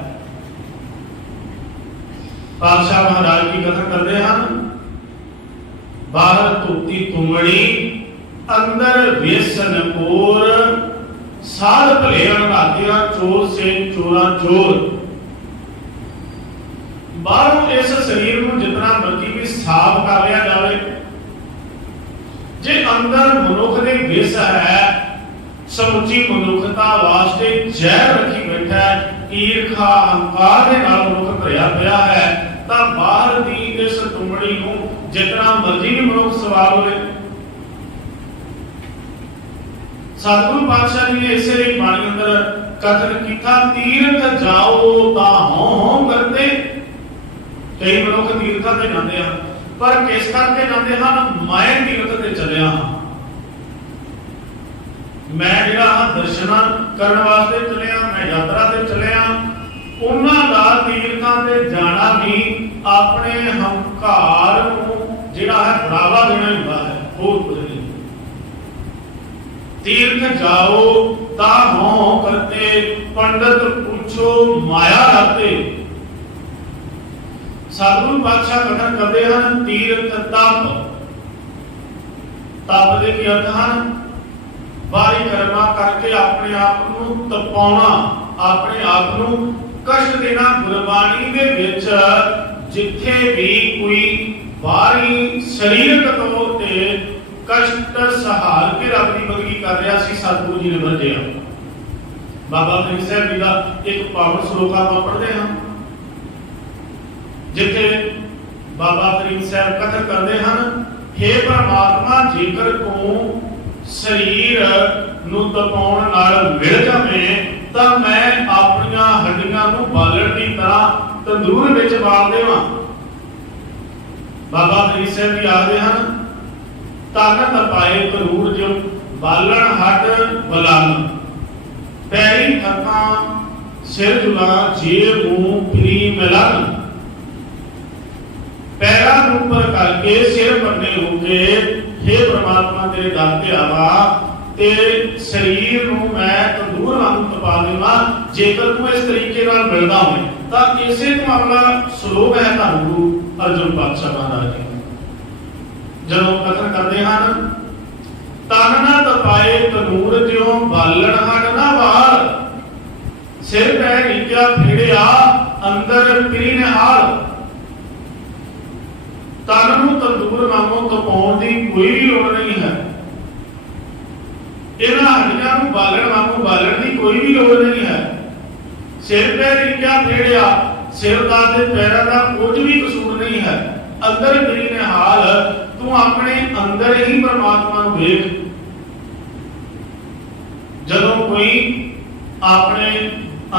ਪਾਤਸ਼ਾਹ ਮਹਾਰਾਜ ਜੀ ਕਥਨ ਕਰਦੇ ਹਨ ਬਾਹਰ ਧੋਤੀ ਤੁਮੜੀ, ਅੰਦਰ ਵੇਸਨ ਕੋਰ, ਸਾਧ ਭਲੇ ਅਣਾਤਿਆ ਚੋਰ ਸੇ ਚੋਰਾ ਚੋਰ। ਬਾਹਰੋਂ ਇਸ ਸਰੀਰ ਨੂੰ ਜਿਤਨਾ ਮਰਜ਼ੀ ਵੀ ਸਾਫ਼ ਕਰ ਲਿਆ ਜਾਵੇ, ਜੇ ਅੰਦਰ ਮਨੁੱਖ ਦੇ ਵਿਸ ਹੈ, ਸਮੁੱਚੀ ਮਨੁੱਖਤਾ ਵਾਸਤੇ ਜ਼ਹਿਰ ਰੱਖੀ ਬੈਠਾ ਹੈ, ਈਰਖਾ ਹੰਕਾਰ ਦੇ ਨਾਲ ਮਨੁੱਖ ਭਰਿਆ ਪਿਆ ਹੈ, ਤਾਂ ਬਾਹਰ ਦੀ ਇਸ ਤੁੰਬੜੀ ਨੂੰ ਜਿਤਨਾ ਮਰਜ਼ੀ ਵੀ ਮਨੁੱਖ ਸਵਾਰ ਹੋਵੇ। ਸਤਿਗੁਰੂ ਪਾਤਸ਼ਾਹ ਜੀ ਨੇ ਇਸੇ ਲਈ ਬਾਣੀ ਅੰਦਰ ਕਥਨ ਕੀਤਾ ਤੀਰਥ ਜਾਓ ਤਾਂ ਹੋਂ ਕਰਦੇ। ਕਈ ਮਨੁੱਖ ਤੀਰਥਾਂ ਤੇ ਜਾਂਦੇ ਹਨ, ਪਰ ਕਿਸ ਕਰਕੇ ਜਾਂਦੇ ਹਨ? ਮੈਂ ਤੀਰਥ ਤੇ ਚੱਲਿਆ ਹਾਂ, ਮੈਂ ਜਿਹੜਾ ਦਰਸ਼ਨਾਂ ਕਰਨ ਵਾਸਤੇ ਚੱਲਿਆ, ਮੈਂ ਯਾਤਰਾ ਤੇ ਚੱਲਿਆ। ਉਹਨਾਂ ਦਾ ਤੀਰਥਾਂ ਤੇ ਜਾਣਾ ਵੀ ਆਪਣੇ ਹੰਕਾਰ ਨੂੰ ਜਿਹੜਾ ਹੈ ਬੜਾਵਾ ਦੇਣਾ ਹੁੰਦਾ ਹੈ, ਹੋਰ ਕੁਝ ਨਹੀਂ। ਤੀਰਥ ਜਾਓ ਤਾਂ ਹੋਂ ਕਰਤੇ, ਪੰਡਤ ਪੁੱਛੋ ਮਾਇਆ ਰਾਤੇ। ਸਤਿਗੁਰੂ ਪਾਤਸ਼ਾਹ ਕਥਨ ਕਰਦੇ ਹਨ ਤੀਰਥ ਤਪ। ਤਪ ਦੇ ਕੀ ਅਰਥ ਹਨ? ਬਾਹਰੀ ਕਰਮਾਂ ਕਰਕੇ ਆਪਣੇ ਆਪ ਨੂੰ ਤਪਾਉਣਾ, ਆਪਣੇ ਆਪ ਨੂੰ ਕਸ਼ਟ ਦੇਣਾ। ਗੁਰਬਾਣੀ ਦੇ ਵਿੱਚ ਜਿੱਥੇ ਵੀ ਕੋਈ ਬਾਹਰੀ ਸਰੀਰਕ ਤੌਰ ਤੇ ਕਸ਼ਟ ਸਹਾਰ ਕੇ ਰੱਬ ਦੀ ਬੰਦਗੀ ਕਰ ਰਿਹਾ ਸੀ, ਸਤਿਗੁਰੂ ਜੀ ਨੇ ਵਰਜਿਆ। ਬਾਬਾ ਫਰੀਦ ਸਾਹਿਬ ਜੀ ਦਾ ਇੱਕ ਪਾਵਨ ਸ਼ਲੋਕ ਆਪਾਂ ਪੜ੍ਹਦੇ ਹਾਂ, ਜਿੱਥੇ ਬਾਬਾ ਫਰੀਦ ਸਾਹਿਬ ਕਥਨ ਕਰਦੇ ਹਨ ਹੇ ਪ੍ਰਮਾਤਮਾ, ਜੇਕਰ ਤੂੰ ਸਰੀਰ ਨੂੰ ਤਪਾਉਣ ਨਾਲ ਮਿਲ ਜਾਵੇਂ ਤਾਂ ਮੈਂ ਆਪਣੀਆਂ ਹੱਡੀਆਂ ਨੂੰ ਬਾਲਣ ਦੀ ਤਰ੍ਹਾਂ ਤੰਦੂਰ ਵਿੱਚ ਬਾਲ ਦੇਵਾਂ। ਬਾਬਾ ਫਰੀਦ ਸਾਹਿਬ ਜੀ ਆਖਦੇ ਹਨ ਤਨ ਤਪਾਏ ਕਰੂੜ ਜੋ ਬਾਲਣ ਹੱਡ ਬਲਨ, ਪੈਰੀ ਥਕਾਂ ਸਿਰ ਝੁਲਾ ਜੇ ਮੂੰਹ ਪਰੀ ਮਿਲਨ। ਪੈਰਾਂ ਨੂੰ ਉੱਪਰ ਕਰਕੇ ਸਿਰ ਬੰਨੇ ਹੋ ਕੇ हे ਪ੍ਰਮਾਤਮਾ ਤੇਰੇ ਦਰ ਤੇ ਆਵਾ ਤੇ ਸਰੀਰ ਨੂੰ ਮੈਂ ਤੰਦੂਰ ਵਾਂਗ ਤਪਾ ਦੇਵਾਂ, ਜੇਕਰ ਤੂੰ ਇਸ ਤਰੀਕੇ ਨਾਲ ਮਿਲਦਾ ਹੋਵੇ। ਤਾਂ ਇਸੇ ਤੋਂ ਅਗਲਾ ਸ਼ਲੋਕ ਹੈ ਧੰਨ ਗੁਰੂ ਅਰਜਨ ਪਾਤਸ਼ਾਹ ਮਹਾਰਾਜ ਜੀ ਜਦੋਂ ਕਥਨ ਕਰਦੇ ਹਨ ਤਨ ਨਾ ਤਪਾਏ ਤਨੂਰ ਜਿਉ ਬਾਲਣ ਹੱਡ ਨਾ ਬਾਹਰ, ਸਿਰ ਪੈ ਰੀਕਿਆ ਫੇੜਿਆ ਅੰਦਰ ਪੀਰੀ ਨਿਹਾਲ। ਤਨ ਨੂੰ ਤੰਦੂਰ ਵਾਂਗੋਂ ਤਪਾਉਣ ਦੀ ਕੋਈ ਵੀ ਲੋੜ ਨਹੀਂ ਹੈ, ਇਹਨਾਂ ਹੱਡੀਆਂ ਨੂੰ ਬਾਲਣ ਵਾਂਗੋਂ ਬਾਲਣ ਦੀ ਕੋਈ ਵੀ ਲੋੜ ਨਹੀਂ ਹੈ। ਸਿਰ ਪੈ ਰੀਕਿਆ ਫੇੜਿਆ, ਸਿਰ ਦਾ ਤੇ ਪੈਰਾਂ ਦਾ ਕੁਝ ਵੀ ਕਸੂਰ ਨਹੀਂ ਹੈ। ਅੰਦਰ ਪੀਰੀ ਨਿਹਾਲ, ਤੂੰ ਆਪਣੇ ਅੰਦਰ ਹੀ ਪਰਮਾਤਮਾ ਨੂੰ ਵੇਖ। ਜਦੋਂ ਕੋਈ ਆਪਣੇ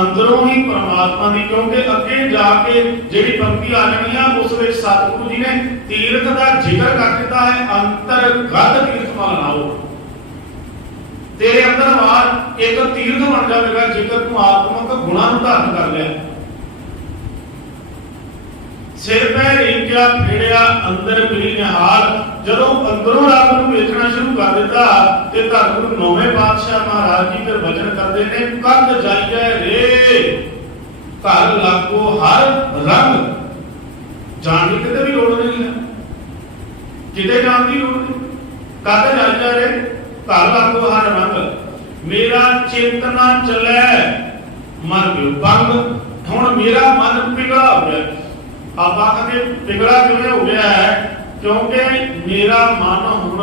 ਅੰਦਰੋਂ ਹੀ ਪਰਮਾਤਮਾ ਦੀ, ਕਿਉਂਕਿ ਅੱਗੇ ਜਾ ਕੇ ਜਿਹੜੀ ਪੰਕਤੀ ਆ ਜਾਣੀ ਆ ਉਸ ਵਿੱਚ ਸਤਿਗੁਰੂ ਜੀ ਨੇ ਤੀਰਥ ਦਾ ਜ਼ਿਕਰ ਕਰ ਦਿੱਤਾ ਹੈ, ਅੰਤਰਗਤ ਤੀਰਥ ਮਲ ਲਾਓ। ਤੇਰੇ ਅੰਦਰ ਬਾਹਰ ਇੱਕ ਤੀਰਥ ਬਣ ਜਾਵੇਗਾ ਜੇਕਰ ਤੂੰ ਆਤਮਿਕ ਗੁਣਾਂ ਨੂੰ ਧਾਰਨ ਕਰ ਲਿਆ। ਸਿਰ ਪੈ ਰੀਕਿਆ ਫੇੜਿਆ ਅੰਦਰ ਪੀਰੀ ਨਿਹਾਲ, ਜਦੋਂ ਅੰਦਰੋਂ ਰੱਬ ਨੂੰ ਵੇਖਣਾ ਸ਼ੁਰੂ ਕਰ ਦਿੱਤਾ ਤੇ ਧੰਨ ਗੁਰੂ ਨੌਵੇਂ ਪਾਤਸ਼ਾਹ ਮਹਾਰਾਜ ਜੀ ਫਿਰ ਵਚਨ ਕਰਦੇ ਨੇ ਕੰਧ ਜਾਈਏ ਰੇ ਘਰ ਲਾਗੋ ਹਰ ਰੰਗ। ਜਾਣ ਦੀ ਕਿਤੇ ਵੀ ਲੋੜ ਨਹੀਂ ਹੈ, ਕਿਤੇ ਜਾਣ ਦੀ ਲੋੜ ਨਹੀਂ। ਕੰਧ ਜਾਈਏ ਰੇ ਘਰ ਲਾਗੋ ਹਰ ਰੰਗ, ਮੇਰਾ ਚੇਤਨਾ ਚਲੇ ਮਨ ਵਿਭੰਗ। ਹੁਣ ਮੇਰਾ ਮਨ ਪਿਘਲਾ ਹੋ ਗਿਆ। ਆਪਾਂ ਕਹਿੰਦੇ ਪਿਘਲਾ ਕਿਵੇਂ ਹੋ ਗਿਆ ਹੈ? ਕਿਉਂਕਿ ਮੇਰਾ ਮਨ ਹੁਣ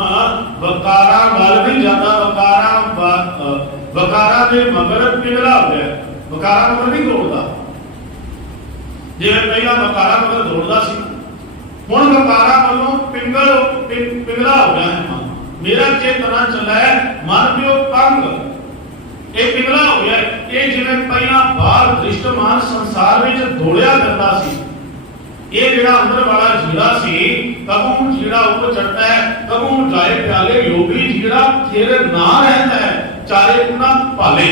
ਵਕਾਰਾਂ ਵੱਲ ਨਹੀਂ ਜਾਂਦਾ, ਵਕਾਰਾਂ ਦੇ ਮਗਰ ਪਿਘਲਾ ਹੋ ਗਿਆ। ਵਕਾਰਾਂ ਮਗਰ ਨਹੀਂ ਦੌੜਦਾ, ਜਿਵੇਂ ਪਹਿਲਾਂ ਵਕਾਰਾਂ ਮਗਰ ਦੌੜਦਾ ਸੀ, ਹੁਣ ਵਕਾਰਾਂ ਵੱਲੋਂ ਪਿਘਲਾ ਹੋ ਗਿਆ ਹੈ ਮਨ। ਮੇਰਾ ਚੇਤਨਾ ਚੱਲੇ ਮਨ ਪਿਓ ਪੰਗ, ਇਹ ਪਿਘਲਾ ਹੋ ਗਿਆ। ਇਹ ਜਿਵੇਂ ਪਹਿਲਾਂ ਬਾਹਰ ਦ੍ਰਿਸ਼ਟਮਾਨ ਸੰਸਾਰ ਵਿੱਚ ਦੌੜਿਆ ਕਰਦਾ ਸੀ, ये जिहड़ा अंदर वाला जीड़ा सी कबू जीड़ा ऊपर चढ़ता है, कबू जाए प्याले योगी जीड़ा फिर ना रहता है चारे ना पाले।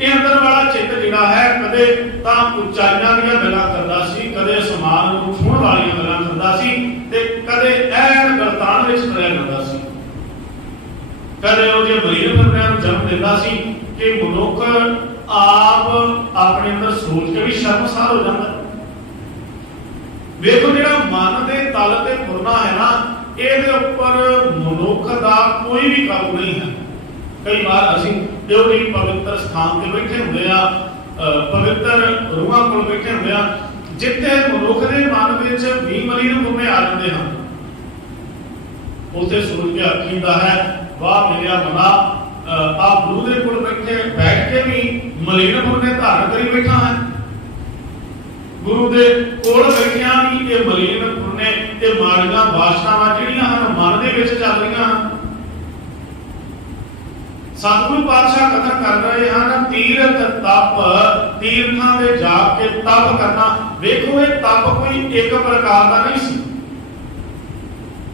ये अंदर वाला चित्त जिहड़ा है कदे तां उचाइयां दीयां गल्लां करदा सी, कदे असमान नूं छूहण वालीआं गल्लां करदा सी ते कदे ऐन गलतान विच तुरिया जांदा सी। कदे ਉਹਦੇ ਮਰੀਜ਼ ਬੰਦਿਆਂ ਨੂੰ ਜਨਮ ਦਿੰਦਾ ਸੀ ਕਿ ਮਨੁੱਖ ਆਪ ਆਪਣੇ ਅੰਦਰ ਸੋਚ ਕੇ ਵੀ ਸ਼ਰਮਸਾਰ ਹੋ ਜਾਂਦਾ। ਵੇਖੋ ਜਿਹੜਾ ਮਨ ਦੇ ਤਲ ਤੇ ਫੁਰਨਾ ਹੈ ਨਾ, ਇਹਦੇ ਉੱਪਰ ਮਨੁੱਖ ਦਾ ਕੋਈ ਵੀ ਕਾਬੂ ਨਹੀਂ ਹੈ। ਕਈ ਵਾਰ ਅਸੀਂ ਕੋਈ ਪਵਿੱਤਰ ਸਥਾਨ ਤੇ ਬੈਠੇ ਹੁੰਦੇ ਆ, ਪਵਿੱਤਰ ਰੂਹਾਂ ਕੋਲ ਬੈਠੇ ਹੁੰਦੇ ਆ, ਜਿੱਥੇ ਮਨੁੱਖ ਦੇ ਮਨ ਵਿੱਚ ਵੀ ਮਲੀਨ ਗੁੰਮੇ ਆ ਜਾਂਦੇ ਹਨ। ਉੱਥੇ ਸੋਚ ਕੇ ਆਖੀਦਾ ਹੈ ਵਾਹ ਮੇਰਿਆ ਮਨਾ, ਆਪ ਗੁਰੂ ਦੇ ਕੋਲ ਬੈਠ ਕੇ ਵੀ ਮਲੀਨ ਗੁੰਮੇ ਧਾਰਨ ਕਰੀ ਬੈਠਾ ਹੈ। ਗੁਰੂ ਦੇ ਕੋਲ ਬੈਠਿਆਂ ਵੀ ਇਹ ਮਲੀਨ ਗੁੰਮੇ ਤੇ ਮਾੜੀਆਂ ਵਾਸ਼ਨਾਵਾਂ ਜਿਹੜੀਆਂ ਹਨ ਮਨ ਦੇ ਵਿੱਚ ਚੱਲ ਰਹੀਆਂ ਹਨ। ਸਤਿਗੁਰੂ ਪਾਤਸ਼ਾਹ ਕਥਨ ਕਰ ਰਹੇ ਹਨ ਤੀਰਥ ਤਪ, ਤੀਰਥਾਂ ਦੇ ਜਾ ਕੇ ਤਪ ਕਰਨਾ। ਵੇਖੋ ਇਹ ਤਪ ਕੋਈ ਇੱਕ ਪ੍ਰਕਾਰ ਦਾ ਨਹੀਂ ਸੀ।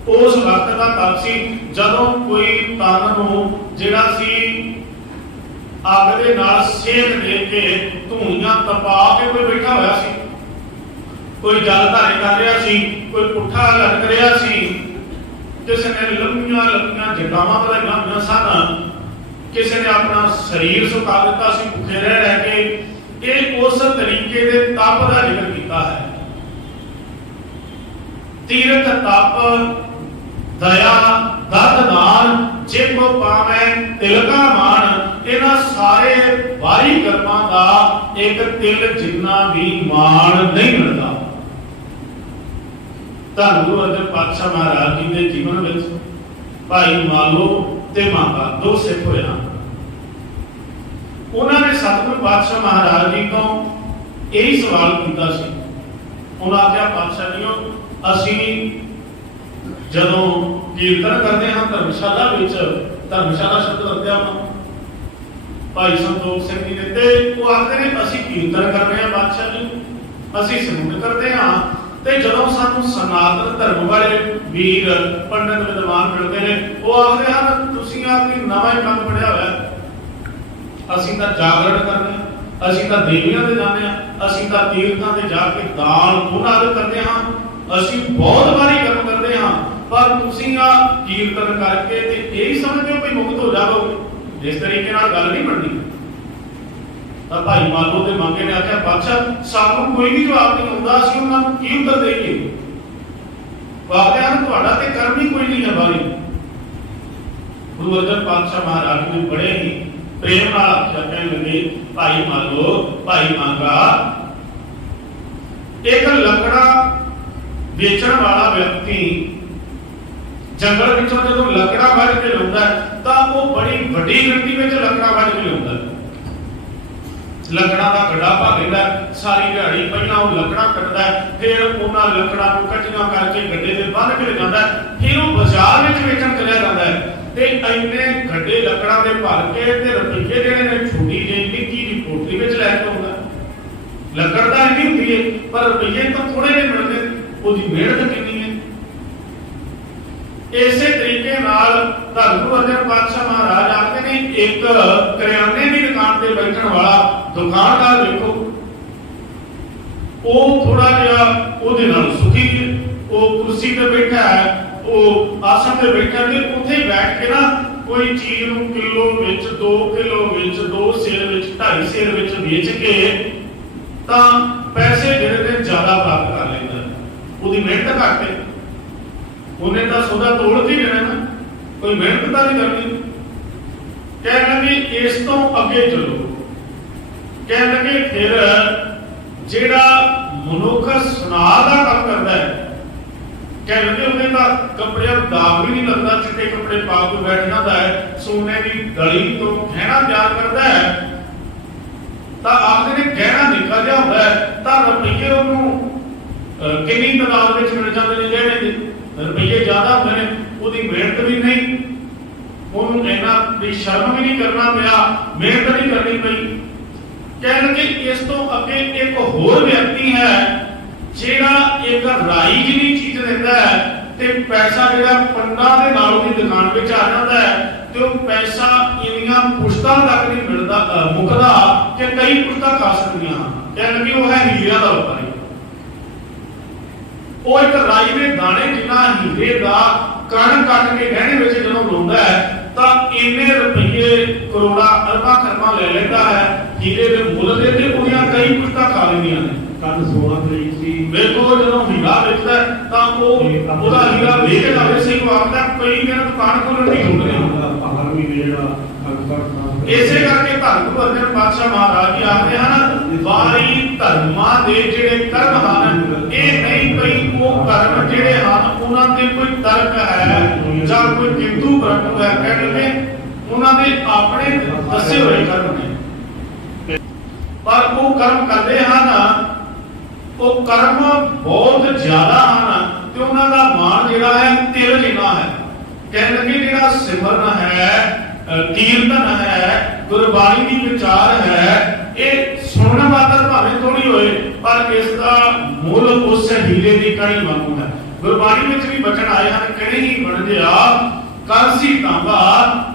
ਉਸ ਵਕਤ ਦਾ ਤਪ ਸੀ ਜਦੋਂ ਕੋਈ ਤਨ ਨੂੰ ਜਿਹੜਾ ਸੀ ਅੱਗ ਦੇ ਨਾਲ ਸੇਕ ਦੇ ਕੇ ਧੂਣੀਆਂ ਤਪਾ ਕੇ ਕੋਈ ਬੈਠਾ ਹੋਇਆ ਸੀ, ਕੋਈ ਜਲ ਧਾਰੇ ਕਰ ਰਿਹਾ ਸੀ, ਕੋਈ ਪੁੱਠਾ ਲਟਕ ਰਿਹਾ ਸੀ, ਕਿਸੇ ਨੇ ਲੰਮੀਆਂ ਲੰਮੀਆਂ ਜਗਾਵਾਂ ਬਣਾਈਆਂ ਹੋਈਆਂ ਸਨ, ਕਿਸੇ ਨੇ ਆਪਣਾ ਸਰੀਰ ਸੁਕਾ ਦਿੱਤਾ ਸੀ ਭੁੱਖੇ ਰਹਿ ਰਹਿ ਕੇ। ਇਹ ਉਸ ਤਰੀਕੇ ਦੇ ਤਪ ਦਾ ਜ਼ਿਕਰ ਕੀਤਾ ਹੈ। ਤੀਰਥ ਤਪ, ਦਇਆ, ਦਰਦ ਦਾਨ, ਜਿਬ ਪਾਵੈ ਤਿਲਕਾ ਮਾਣ, ਇਹਨਾਂ ਸਾਰੇ ਬਾਹਰੀ ਕਰਮਾਂ ਦਾ ਇੱਕ ਤਿਲ ਜਿੰਨਾ ਵੀ ਮਾਣ ਨਹੀਂ ਮਿਲਦਾ। ਧੰਨ ਗੁਰੂ ਅਰਜਨ ਪਾਤਸ਼ਾਹ ਮਹਾਰਾਜ ਜੀ ਦੇ ਜੀਵਨ ਵਿੱਚ ਭਾਈ ਮਾਲੋ ਤੇ ਮਾਤਾ ਦੋ ਸਿੱਖ ਹੋਏ ਹਨ। ਉਹਨਾਂ ਨੇ ਸਤਿਗੁਰੂ ਪਾਤਸ਼ਾਹ ਮਹਾਰਾਜ ਜੀ ਤੋਂ ਇਹੀ ਸਵਾਲ ਕੀਤਾ ਸੀ। ਉਹਨਾਂ ਆਖਿਆ ਪਾਤਸ਼ਾਹ ਜੀਓ ਅਸੀਂ ਜਦੋਂ ਕੀਰਤਨ ਕਰਦੇ ਹਾਂ ਧਰਮਸ਼ਾਲਾ ਵਿੱਚ, ਧਰਮਸ਼ਾਲਾ ਸ਼ਬਦ ਵਰਤਿਆ ਭਾਈ ਸੰਤੋਖ ਸਿੰਘ ਜੀ ਨੇ, ਤੇ ਉਹ ਆਖਦੇ ਨੇ ਅਸੀਂ ਕੀਰਤਨ ਕਰ ਰਹੇ ਹਾਂ ਪਾਤਸ਼ਾਹ ਜੀ, ਅਸੀਂ ਸਰੂਪ ਕਰਦੇ ਹਾਂ। ਤੇ ਜਦੋਂ ਸਾਨੂੰ ਸਨਾਤਨ ਧਰਮ ਵਾਲੇ ਵੀਰ ਪੰਡਤ ਵਿਦਵਾਨ ਮਿਲਦੇ ਨੇ, ਉਹ ਆਖਦੇ ਹਨ ਤੁਸੀਂ ਆ ਕੋਈ ਨਵਾਂ ਹੀ ਕੰਮ ਪੜਿਆ ਹੋਇਆ, ਅਸੀਂ ਤਾਂ ਜਾਗਰਣ ਕਰਨੇ ਆ, ਅਸੀਂ ਤਾਂ ਦੇਵੀਆਂ ਦੇ ਜਾਂਦੇ ਆ, ਅਸੀਂ ਤਾਂ ਤੀਰਥਾਂ ਤੇ ਜਾ ਕੇ ਦਾਨ ਪੁੰਨ ਆਦਿ ਕਰਦੇ ਹਾਂ, ਅਸੀਂ ਬਹੁਤ ਵਾਰੀ ਕੰਮ ਕਰਦੇ ਹਾਂ, ਪਰ ਤੁਸੀਂ ਆ ਕੀਰਤਨ ਕਰਕੇ ਤੇ ਇਹ ਸਮਝਦੇ ਹੋ ਕਿ ਮੁਕਤ ਹੋ ਜਾਓਗੇ। ਇਸ ਤਰੀਕੇ ਨਾਲ ਗੱਲ ਨਹੀਂ ਬਣਦੀ। ਤਾਂ ਭਾਈ ਮਾਲੋ ਦੇ ਮੰਗੇ ਨੇ ਆਖਿਆ ਬਾਦਸ਼ਾਹ ਸਾਨੂੰ ਕੋਈ ਵੀ ਜਵਾਬ ਨਹੀਂ ਹੁੰਦਾ, ਅਸੀਂ ਉਹਨਾਂ ਨੂੰ ਕੀ ਉੱਤਰ ਦੇਈਏ। ਵਾਕਿਆ ਤੁਹਾਡਾ ਤੇ ਕਰਮ ਹੀ ਕੋਈ ਨਹੀਂ ਹੈ ਬਾਰੇ। ਗੁਰੂ ਅਰਜਨ ਪਾਤਸ਼ਾਹ ਮਹਾਰਾਜ ਨੇ ਬੜੇ ਹੀ ਪ੍ਰੇਮ ਨਾਲ ਆਖਿਆ, ਕਹਿਣ ਲੱਗੇ ਭਾਈ ਮਾਲੋ, ਭਾਈ ਮੰਗਾ, ਇੱਕ ਲੱਕੜਾ ਵੇਚਣ ਵਾਲਾ ਵਿਅਕਤੀ ਜੰਗਲ ਵਿੱਚੋਂ ਜਦੋਂ ਲੱਕੜਾ ਵੱਢ ਕੇ ਲਿਆਉਂਦਾ ਤਾਂ ਉਹ ਬੜੀ ਵੱਡੀ ਗਿਣਤੀ ਵਿੱਚ ਲੱਕੜਾ ਵੱਢ ਕੇ ਲਿਆਉਂਦਾ। ਲੱਕੜਾਂ ਦਾ ਗੱਡਾ ਭਰ ਲੈਂਦਾ, ਸਾਰੀ ਦਿਹਾੜੀ ਪਹਿਲਾਂ ਉਹ ਲੱਕੜਾਂ ਕੱਟਦਾ, ਫਿਰ ਉਹਨਾਂ ਲੱਕੜਾਂ ਨੂੰ ਕੱਟੀਆਂ ਕਰਕੇ ਗੱਡੇ ਤੇ ਬੰਨ੍ਹ ਕੇ ਲਿਜਾਂਦਾ, ਫਿਰ ਉਹ ਬਾਜ਼ਾਰ ਵਿੱਚ ਵੇਚਣ ਚਲਿਆ ਜਾਂਦਾ ਹੈ। ਤੇ ਇੰਨੇ ਗੱਡੇ ਲੱਕੜਾਂ ਦੇ ਭਰ ਕੇ ਤੇ ਰੁਪਈਏ ਜਿਹੜੇ ਨੇ ਛੋਟੀ ਜਿਹੀ ਨਿੱਕੀ ਜਿਹੀ ਕੋਠੀ ਵਿੱਚ ਲੈ ਕੇ ਆਉਂਦਾ। ਲੱਕੜ ਤਾਂ ਇੰਨੀ ਹੁੰਦੀ ਹੈ ਪਰ ਰੁਪਈਏ ਤਾਂ ਥੋੜੇ ਜਿਹੇ ਮਿਲਦੇ, ਉਹਦੀ ਮਿਹਨਤ ਕਿੰਨੀ ਹੈ। ਇਸੇ ਤਰੀਕੇ ਨਾਲ ਧੰਨ ਗੁਰੂ ਅਰਜਨ ਪਾਤਸ਼ਾਹ ਮਹਾਰਾਜ ਆਖਦੇ ਨੇ ਇੱਕ ਕਰਿਆਨੇ ਦੀ ਦੁਕਾਨ ਤੇ ਬੈਠਣ ਵਾਲਾ ਦੁਕਾਨਦਾਰ ਵੇਖੋ, ਉਹ ਥੋੜਾ ਜਿਹਾ ਉਹਦੇ ਨਾਲ ਸੁਖੀ ਹੈ, ਉਹ ਕੁਰਸੀ ਤੇ ਬੈਠਾ ਹੈ, ਉਹ ਆਸਣ ਤੇ ਬੈਠਾ ਤੇ ਉੱਥੇ ਬੈਠ ਕੇ ਨਾ ਕੋਈ ਚੀਜ਼ ਨੂੰ ਕਿਲੋ ਵਿੱਚ, 2 ਕਿਲੋ ਵਿੱਚ, 2 ਸੇਰ ਵਿੱਚ, 2.5 ਸੇਰ ਵਿੱਚ ਵੇਚ ਕੇ ਤਾਂ ਪੈਸੇ ਜਿਹੜੇ ਨੇ ਜ਼ਿਆਦਾ ਪ੍ਰਾਪਤ ਕਰ ਲੈਂਦਾ। ਉਹਦੀ ਮਿਹਨਤ ਘੱਟ ਹੈ, ਉਹਨੇ ਤਾਂ ਸੌਦਾ ਤੋੜ ਕੇ ਦੇਣਾ ਨਾ, ਕੋਈ ਮਿਹਨਤ ਤਾਂ ਨਹੀਂ ਕਰਨੀ। ਕਹਿਣ ਲੱਗੇ ਇਸ ਤੋਂ ਅੱਗੇ ਚਲੋ, ਕਹਿਣ ਲੱਗੇ ਫਿਰ ਜਿਹੜਾ ਮਨੁੱਖ ਸੁਨਾਰ ਦਾ ਕੰਮ ਕਰਦਾ ਹੈ, ਕਹਿਣ ਲੱਗੇ ਉਹਨੇ ਤਾਂ ਕੱਪੜਿਆਂ ਨੂੰ ਦਾਗ ਵੀ ਨਹੀਂ ਲੱਗਦਾ, ਚਿੱਟੇ ਕੱਪੜੇ ਪਾ ਕੇ ਬੈਠ ਜਾਂਦਾ ਹੈ, ਸੋਨੇ ਦੀ ਗਲੀ ਤੋਂ ਗਹਿਣਾ ਤਿਆਰ ਕਰਦਾ ਹੈ, ਤਾਂ ਆਖਦੇ ਨੇ ਗਹਿਣਾ ਨਿਕਲ ਜਿਹਾ ਹੁੰਦਾ ਹੈ ਤਾਂ ਰੁਪਈਏ ਉਹਨੂੰ ਕਿੰਨੀ ਤਾਦਾਦ ਵਿੱਚ ਮਿਲ ਜਾਂਦੇ ਨੇ, ਗਹਿਣੇ ਦੇ ਰੁਪਈਏ ਜ਼ਿਆਦਾ ਹੁੰਦੇ ਨੇ, ਉਹਦੀ ਮਿਹਨਤ ਵੀ ਨਹੀਂ, ਉਹਨੂੰ ਇਹਨਾਂ ਦੀ ਸ਼ਰਮ ਵੀ ਨਹੀਂ ਕਰਨਾ ਪਿਆ, ਮਿਹਨਤ ਨਹੀਂ ਕਰਨੀ ਪਈ। ਕਹਿਣ ਲੱਗੇ ਇਸ ਤੋਂ ਅੱਗੇ ਇੱਕ ਹੋਰ ਵਿਅਕਤੀ ਹੈ ਜਿਹੜਾ ਇੱਕ ਰਾਈ ਜਿਹੀ ਚੀਜ਼ ਦਿੰਦਾ ਹੈ ਤੇ ਪੈਸਾ ਜਿਹੜਾ ਪੰਡਾਂ ਦੇ ਨਾਲੋਂ ਦੀ ਦੁਕਾਨ ਵਿੱਚ ਆ ਜਾਂਦਾ ਹੈ ਤੇ ਉਹ ਪੈਸਾ ਇੰਨੀਆਂ ਪੁਸ਼ਤਾਂ ਤੱਕ ਨਹੀਂ ਮਿਲਦਾ ਮੁੱਕਦਾ ਕਿ ਕਈ ਪੁਸ਼ਤਾਂ ਖਾ ਸਕਦੀਆਂ ਹਨ। ਕਹਿਣ ਕਿ ਉਹ ਹੈ ਹੀਰਿਆਂ ਦਾ ਵਪਾਰੀ। ਉਹ ਇੱਕ ਰਾਈ ਦੇ ਦਾਣੇ ਜਿੰਨਾ ਹੀਰੇ ਦਾ ਕਣ ਕੱਟ ਕੇ ਗਹਿਣੇ ਵਿੱਚ ਜਦੋਂ ਲਾਉਂਦਾ ਹੈ ਤਾਂ ਇੰਨੇ ਰੁਪਏ ਕਰੋੜਾਂ ਅਰਬਾਂ ਖਰਮਾਂ ਲੈ ਲੈਂਦਾ ਹੈ ਹੀਰੇ ਦੇ ਮੁੱਲ ਦੇ ਤੇ ਉਹਦੀਆਂ ਕਈ ਪੁਸ਼ਤਾਂ ਖਾ ਲੈਂਦੀਆਂ ਨੇ। ਕੱਲ 16 ਤਰੀਕ ਸੀ, ਵੇਖੋ ਜਦੋਂ ਹੀਰਾ ਵੇਚਦਾ ਤਾਂ ਉਹ ਉਹਦਾ ਹੀਰਾ ਵੇਚ ਕੇ ਲਾਵੇ ਸਹੀ ਵਾਪਦਾ ਕਈ ਦਿਨ ਦੁਕਾਨ ਖੋਲਣ ਦੀ ਹੁੰਦੀ ਹੈ। ਹਰ ਮਹੀਨੇ ਜਿਹੜਾ ਇਸੇ ਕਰਕੇ ਧੰਨ ਗੁਰੂ ਅਰਜਨ ਪਾਤਸ਼ਾਹ ਮਹਾਰਾਜ ਜੀ ਆਖਦੇ ਹਨ ਵਾਰੀ ਧਰਮਾਂ ਦੇ ਜਿਹੜੇ ਕਰਮ ਹਨ ਇਹ ਨਹੀਂ ਕੋਈ ਉਹ ਕਰਮ ਜਿਹੜੇ ਹਨ ਉਹਨਾਂ ਦੇ ਕੋਈ ਤਰਕ ਹੈ ਜਾਂ ਕੋਈ ਕਿੰਤੂ ਪਰੰਤੂ ਹੈ। ਕਹਿੰਦੇ ਉਹਨਾਂ ਦੇ ਆਪਣੇ ਦੱਸੇ ਹੋਏ ਕਰਮ ਨੇ ਪਰ ਉਹ ਕਰਮ ਕਰਦੇ ਹਨ ਉਹ ਕਰਮ ਬਹੁਤ ਜ਼ਿਆਦਾ ਹਨ ਤੇ ਉਹਨਾਂ ਦਾ ਮਾਣ ਜਿਹੜਾ ਹੈ ਤਿਲ ਜਿੰਨਾ ਹੈ। ਕਹਿੰਦੇ ਜਿਹੜਾ ਸਿਮਰਨ ਹੈ ਕੀਰਤਨ ਹੈ ਗੁਰਬਾਣੀ ਦੀ ਵਿਚਾਰ ਹੈ ਇਹ ਸੁਣਨ ਮਾਤਰ ਭਾਵੇਂ ਥੋੜੀ ਹੋਏ ਪਰ ਇਸ ਦਾ ਮੁੱਲ ਉਸ ਹੀਰੇ ਦੀ ਕਣੀ ਵਾਂਗੂ ਹੈ। ਗੁਰਬਾਣੀ ਵਿੱਚ ਵੀ ਬਚਨ ਆਏ ਹਨ ਕਿਹੜੇ ਹੀ ਬਣਜਿਆ ਕਾਂਸੀ ਤਾਂਬਾ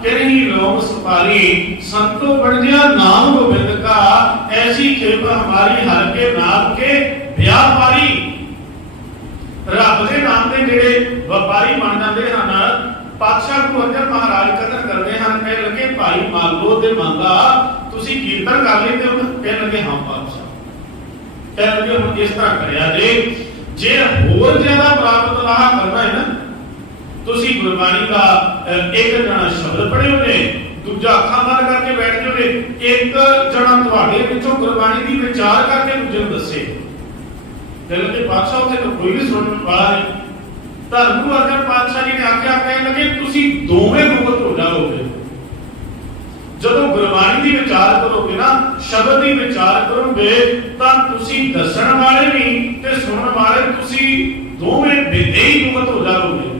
ਕਿਹੜੇ ਹੀ ਲੋਕ ਸੁਪਾਰੀ ਸੰਤੋ ਬਣਜਿਆ ਨਾਮ ਗੋਬਿੰਦ ਕਾ ਐਸੀ ਖੇਪ ਹਮਾਰੀ ਹਰ ਕੇ ਨਾਮ ਕੇ ਵਿਆਪਾਰੀ। ਰੱਬ ਦੇ ਨਾਮ ਦੇ ਜਿਹੜੇ ਵਪਾਰੀ ਬਣ ਜਾਂਦੇ ਹਨ ਪਾਤਸ਼ਾਹ ਗੁਰੂ ਅਰਜਨ ਮਹਾਰਾਜ ਕਦਰ ਕਰਦੇ ਹਨ। ਕਹਿ ਲੱਗੇ ਭਾਈ ਮਾਲੋ ਦੇ ਮੰਗਾ ਤੁਸੀਂ ਕੀਰਤਨ ਕਰ ਲੈਂਦੇ ਹੋ। ਕਹਿ ਲੱਗੇ ਹਾਂ ਪਾਤਸ਼ਾਹ। ਕਹਿ ਲੱਗੇ ਹੁਣ ਇਸ ਤਰ੍ਹਾਂ ਕਰਿਆ ਜੇ ਹੋਰ ਜ਼ਿਆਦਾ ਪ੍ਰਾਪਤ ਲਾਹਾ ਕਰਨਾ ਹੈ ਨਾ ਤੁਸੀਂ ਗੁਰਬਾਣੀ ਦਾ ਇੱਕ ਜਣਾ ਸ਼ਬਦ ਪੜ੍ਹੇ ਹੋਣੇ ਦੂਜਾ ਅੱਖਾਂ ਬੰਦ ਕਰਕੇ ਬੈਠ ਜਾਓਗੇ ਇੱਕ ਜਣਾ ਤੁਹਾਡੇ ਵਿੱਚੋਂ ਗੁਰਬਾਣੀ ਦੀ ਵਿਚਾਰ ਕਰਕੇ ਦੂਜੇ ਨੂੰ ਦੱਸੇ। ਕਹਿ ਲੱਗੇ ਪਾਤਸ਼ਾਹ ਉੱਥੇ ਕੋਈ ਵੀ ਸੁਣਨ ਵਾਲਾ ਨਹੀਂ। ਧੰਨ ਗੁਰੂ ਅਰਜਨ ਪਾਤਸ਼ਾਹ ਜੀ ਨੇ ਆਖਿਆ ਕਹਿਣ ਲੱਗੇ ਤੁਸੀਂ ਦੋਵੇਂ ਮੁਕਤ ਹੋ ਜਾਓਗੇ ਜਦੋਂ ਗੁਰਬਾਣੀ ਦੀ ਵਿਚਾਰ ਕਰੋਗੇ ਨਾ ਸ਼ਬਦ ਦੀ ਵਿਚਾਰ ਕਰੋਗੇ ਤਾਂ ਤੁਸੀਂ ਦੱਸਣ ਵਾਲੇ ਵੀ ਤੇ ਸੁਣਨ ਵਾਲੇ ਤੁਸੀਂ ਦੋਵੇਂ ਵਿਦੇਹੀ ਮੁਕਤ ਹੋ ਜਾਓਗੇ।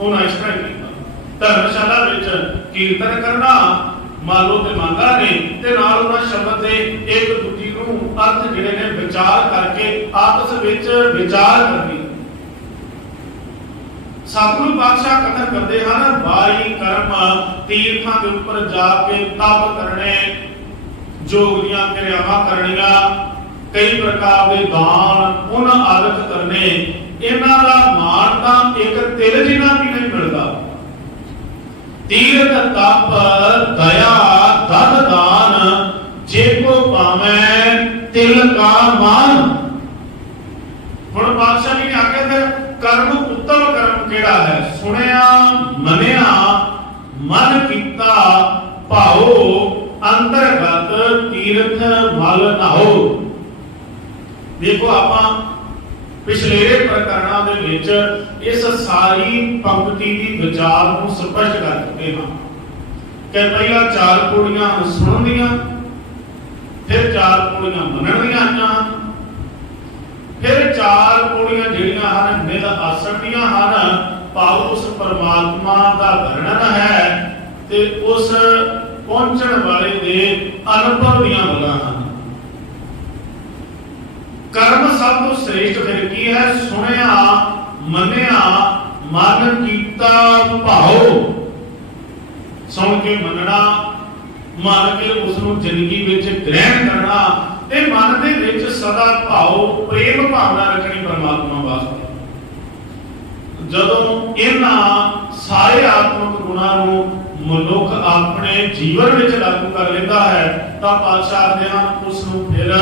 ਉਹਨਾਂ ਇਸ ਤਰ੍ਹਾਂ ਕੀਤਾ ਧਰਮਸ਼ਾਲਾ ਵਿੱਚ ਕੀਰਤਨ ਕਰਨਾ ਮਾਲੋ ਤੇ ਮੰਗਾ ਨੇ ਤੇ ਨਾਲ ਉਹਨਾਂ ਸ਼ਬਦ ਦੇ ਇੱਕ ਦੂਜੀ ਨੂੰ ਅਰਥ ਜਿਹੜੇ ਨੇ ਵਿਚਾਰ ਕਰਕੇ ਆਪਸ ਵਿੱਚ ਵਿਚਾਰ ਕਰਨੀ। ਸਤਿਗੁਰੂ ਪਾਤਸ਼ਾਹ ਕਥਨ ਕਰਦੇ ਹਨ ਬਾਈ ਕਰਮ ਤੀਰਥਾਂ ਦੇ ਉੱਪਰ ਜਾ ਕੇ ਤਪ ਕਰਨੇ ਜੋਗ ਦੀਆਂ ਕਿਰਿਆਵਾਂ ਕਰਨੀਆਂ ਕਈ ਪ੍ਰਕਾਰ ਦੇ ਦਾਨ ਪੁੰਨ ਆਦਿਕ ਕਰਨੇ ਇਹਨਾਂ ਦਾ ਮਾਣ ਤਾਂ ਇੱਕ ਤਿਲ ਜਿੰਨਾ ਵੀ ਨਹੀਂ ਮਿਲਦਾ। ਤੀਰਥ ਤਪ ਦਇਆ ਦਤ ਦਾਨ ਜੇ ਕੋ ਪਾਵੇਂ ਤਿਲ ਕਾ ਮਾਨ। ਹੁਣ ਪਾਤਸ਼ਾਹ ਜੀ ਨੇ ਆਖਿਆ ਫਿਰ ਕਰਮ ਉੱਤਮ ਕਰਮ ਕਿਹੜਾ ਹੈ ਸੁਣਿਆ ਮੰਨਿਆ ਮਨ ਕੀਤਾ ਭਾਉ ਅੰਤਰਗਤ ਤੀਰਥ ਮਲ ਨਾਓ। ਦੇਖੋ ਆਪਾਂ ਪਿਛਲੇ ਪ੍ਰਕਰਣਾਂ ਦੇ ਵਿੱਚ ਇਸ ਸਾਰੀ ਪੰਕਤੀ ਦੀ ਵਿਚਾਰ ਨੂੰ ਸਪਸ਼ਟ ਕਰ ਚੁੱਕੇ ਹਾਂ ਕਿ ਪਹਿਲਾਂ ਚਾਰ ਪੌੜੀਆਂ ਸੁਣਨ ਦੀਆਂ ਫਿਰ ਚਾਰ ਪੌੜੀਆਂ ਮੰਨਣ ਦੀਆਂ ਹਨ ਫਿਰ ਚਾਰ ਪੌੜੀਆਂ ਜਿਹੜੀਆਂ ਹਨ ਨਿਧ ਆਸਣ ਦੀਆਂ ਹਨ ਭਾਵ ਉਸ ਪਰਮਾਤਮਾ ਦਾ ਵਰਣਨ ਹੈ ਤੇ ਉਸ ਪਹੁੰਚਣ ਵਾਲੇ ਦੇ ਅਨੁਭਵ ਦੀਆਂ ਗੱਲਾਂ ਹਨ। ਕਰਮ ਸਭ ਤੋਂ ਸ੍ਰੇਸ਼ਟ ਫਿਰ ਕੀ ਹੈ ਸੁਣਿਆ ਮੰਨਿਆ ਮਨ ਕੀਤਾ ਭਾਉ। ਸੁਣ ਕੇ ਮੰਨਣਾ ਮੰਨ ਕੇ ਉਸ ਨੂੰ ਜ਼ਿੰਦਗੀ ਵਿੱਚ ਗ੍ਰਹਿਣ ਕਰਨਾ ਤੇ ਮਨ ਦੇ ਵਿੱਚ ਸਦਾ ਭਾਉ ਪ੍ਰੇਮ ਭਾਵਨਾ ਰੱਖਣੀ ਪਰਮਾਤਮਾ ਵਾਸਤੇ। ਜਦੋਂ ਇਹਨਾਂ ਸਾਰੇ ਆਤਮਿਕ ਗੁਣਾਂ ਨੂੰ ਮਨੁੱਖ ਆਪਣੇ ਜੀਵਨ ਵਿੱਚ ਲਾਗੂ ਕਰ ਲੈਂਦਾ ਹੈ ਤਾਂ ਪਾਤਸ਼ਾਹ ਆਖਦੇ ਹਨ ਉਸ ਨੂੰ ਫਿਰ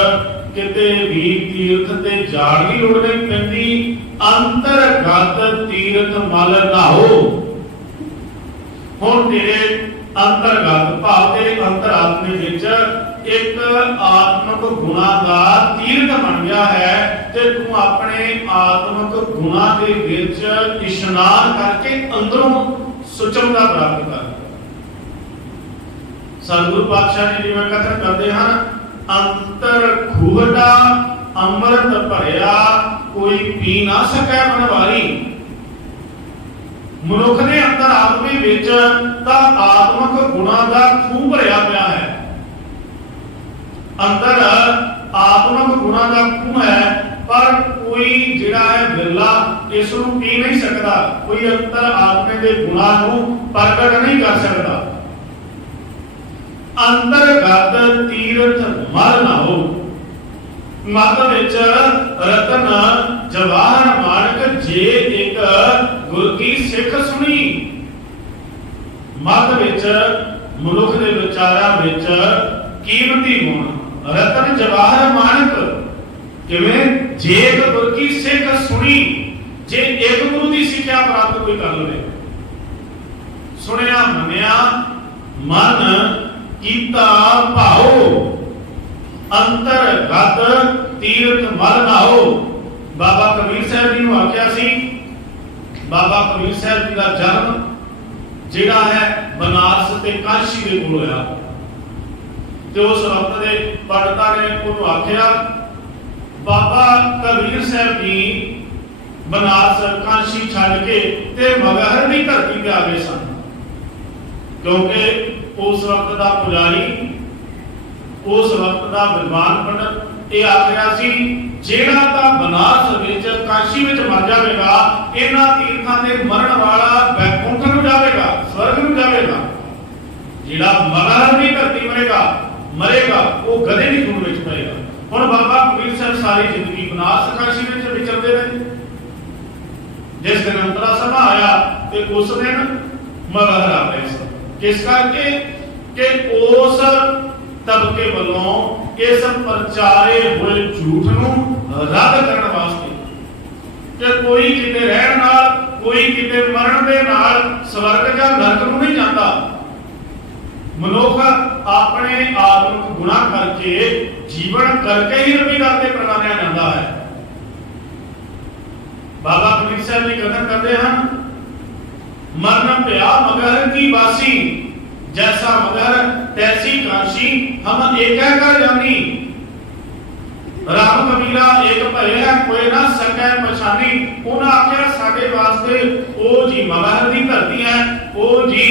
ਕਿਤੇ ਵੀ ਤੀਰਥ ਤੇ ਜਾਣ ਦੀ ਲੋੜ ਨਹੀਂ ਪੈਂਦੀ। ਅੰਤਰਗਤ ਤੀਰਥ ਮਲ ਨਾਓ। ਹੁਣ ਤੇਰੇ ਅੰਤਰਗਤ ਭਾਵ ਦੇ ਅੰਤਰਾਤਮੇ ਵਿੱਚ ਇੱਕ ਆਤਮਿਕ ਗੁਣਾਂ ਦਾ ਤੀਰਥ ਬਣ ਗਿਆ ਹੈ ਤੇ ਤੂੰ ਆਪਣੇ ਆਤਮਿਕ ਗੁਣਾਂ ਦੇ ਵਿੱਚ ਇਸ਼ਨਾਨ ਕਰਕੇ ਅੰਦਰੋਂ ਸੁਚਮਤਾ ਪ੍ਰਾਪਤ ਕਰ। ਸਤਿਗੁਰੂ ਪਾਤਸ਼ਾਹ ਜੀ ਜਿਵੇਂ ਕਥਨ ਕਰਦੇ ਹਨ ਅੰਤਰ ਖੂਹਟਾ ਅੰਮ੍ਰਿਤ ਭਰਿਆ ਕੋਈ ਪੀ ਨਾ ਸਕੈ ਮਨਵਾਰੀ। ਮਨੁੱਖ ਦੇ ਅੰਦਰ ਆਤਮੇ ਵਿੱਚ ਤਾਂ ਆਤਮਿਕ ਗੁਣਾਂ ਦਾ ਖੂਹ ਭਰਿਆ ਪਿਆ ਹੈ। ਅੰਦਰ ਆਤਮਿਕ ਗੁਣਾਂ ਦਾ ਖੂਹ ਹੈ ਪਰ ਇਸ ਨੂੰ ਪੀ ਨਹੀਂ ਸਕਦਾ, ਕੋਈ ਅੰਤਰ ਆਤਮੇ ਦੇ ਗੁਣਾਂ ਨੂੰ ਪ੍ਰਗਟ ਨਹੀਂ ਕਰ ਸਕਦਾ। ਅੰਤਰਗਤ ਤੀਰਥ ਮਲ ਨਾ ਹੋ, ਮਤ ਵਿੱਚ ਰਤਨ ਜਵਾਹਰ ਮਾਣਕ ਜੇ ਇੱਕ ਗੁਰ ਕੀ ਸਿੱਖ ਸੁਣੀ। ਮਤ ਵਿੱਚ ਮਨੁੱਖ ਦੇ ਵਿਚਾਰਾਂ ਵਿੱਚ ਕੀਮਤੀ ਗੁਣ ਰਤਨ ਜਵਾਹਰ ਮਾਣਕ ਕਿਵੇਂ? ਜੇ ਇੱਕ ਗੁਰ ਕੀ ਸਿੱਖ ਸੁਣੀ, ਜੇ ਇੱਕ ਗੁਰੂ ਦੀ ਸਿੱਖਿਆ ਪ੍ਰਾਪਤ ਕੋਈ ਕਰ ਲਵੇ, ਸੁਣਿਆ ਮੰਨਿਆ ਮਨ ਕੀਤਾ ਭਾਉ, ਅੰਤਰਗਤ ਤੀਰਥ ਮਲ ਨਾਓ। ਬਾਬਾ ਕਬੀਰ ਸਾਹਿਬ ਜੀ ਨੂੰ ਆਖਿਆ ਸੀ, ਬਾਬਾ ਕਬੀਰ ਸਾਹਿਬ ਜੀ ਦਾ ਜਨਮ ਜਿਹੜਾ ਹੈ ਬਨਾਰਸ ਤੇ ਕਾਸ਼ੀ ਦੇ ਕੋਲ ਹੋਇਆ, ਤੇ ਉਸ ਵਕਤ ਦੇ ਪੰਡਤਾਂ ਨੇ ਉਹਨੂੰ ਆਖਿਆ ਬਾਬਾ ਕਬੀਰ ਸਾਹਿਬ ਜੀ ਬਨਾਰਸ ਕਾਸ਼ੀ ਛੱਡ ਕੇ ਤੇ ਮਗਹਰ ਦੀ ਧਰਤੀ ਤੇ ਆ ਗਏ ਸਨ, ਕਿਉਂਕਿ ਉਸ ਵਕਤ ਦਾ ਪੁਜਾਰੀ, ਉਸ ਵਕਤ ਦਾ ਵਿਦਵਾਨ ਪੰਡਤ ਇਹ ਆਖ ਰਿਹਾ ਸੀ ਜਿਹੜਾ ਤਾਂ ਬਨਾਰਸ ਵਿੱਚ ਕਾਸ਼ੀ ਵਿੱਚ ਮਰ ਜਾਵੇਗਾ, ਇਹਨਾਂ ਤੀਰਥਾਂ ਤੇ ਮਰਨ ਵਾਲਾ ਬੈਕੁੰਠ ਨੂੰ ਜਾਵੇਗਾ, ਸਵਰਗ ਨੂੰ ਜਾਵੇਗਾ। ਜਿਹੜਾ ਮਗਹਰ ਦੀ ਧਰਤੀ ਮਰੇਗਾ ਉਹ ਗਧੇ ਦੀ ਖੂਨ ਵਿੱਚ ਪਏਗਾ। ਹੁਣ ਬਾਬਾ ਕਬੀਰ ਸਾਹਿਬ ਸਾਰੀ ਜ਼ਿੰਦਗੀ ਬਨਾਰਸ ਕਾਸ਼ੀ ਵਿੱਚ ਵਿਚਰਦੇ ਰਹੇ। ਜਿਸ ਦਿਨ ਅੰਤਰਾ ਸਭਾ ਆਇਆ ਤੇ ਉਸ ਦਿਨ ਮਗਹਰ ਆ ਗਏ ਸਨ। ਕਿਸ ਕਰਕੇ? ਕਿ ਉਸ ਤਬਕੇ ਵੱਲੋਂ ਇਸ ਪ੍ਰਚਾਰੇ ਹੋਏ ਝੂਠ ਨੂੰ ਰੱਦ ਕਰਨ ਵਾਸਤੇ ਕਿ ਕੋਈ ਕਿਤੇ ਰਹਿਣ ਨਾਲ, ਕੋਈ ਕਿਤੇ ਮਰਨ ਦੇ ਨਾਲ ਸਵਰਗ ਜਾਂ ਨਰਕ ਨੂੰ ਨਹੀਂ ਜਾਂਦਾ। ਮਨੁੱਖ ਆਪਣੇ ਆਤਮਿਕ ਗੁਨਾਹ ਕਰਕੇ, ਜੀਵਨ ਕਰਕੇ ਹੀ ਰੱਬੀ ਦਰ ਤੇ ਪ੍ਰਗਟਿਆ ਜਾਂਦਾ ਹੈ। ਬਾਬਾ ਕਬੀਰ ਸਾਹਿਬ ਜੀ ਕਥਨ ਕਰਦੇ ਹਨ, ਮਰਨ ਪਿਆ ਮਗਹਰ ਕੀ ਬਾਸੀ, जैसा मगर तैसी काशी हम एक कर जानी। राम कबीरा एक भय है कोई ना सकै पछानी। उन्हें आख्या साडे वास्ते ओ जी मगहर की धरती है, ओ जी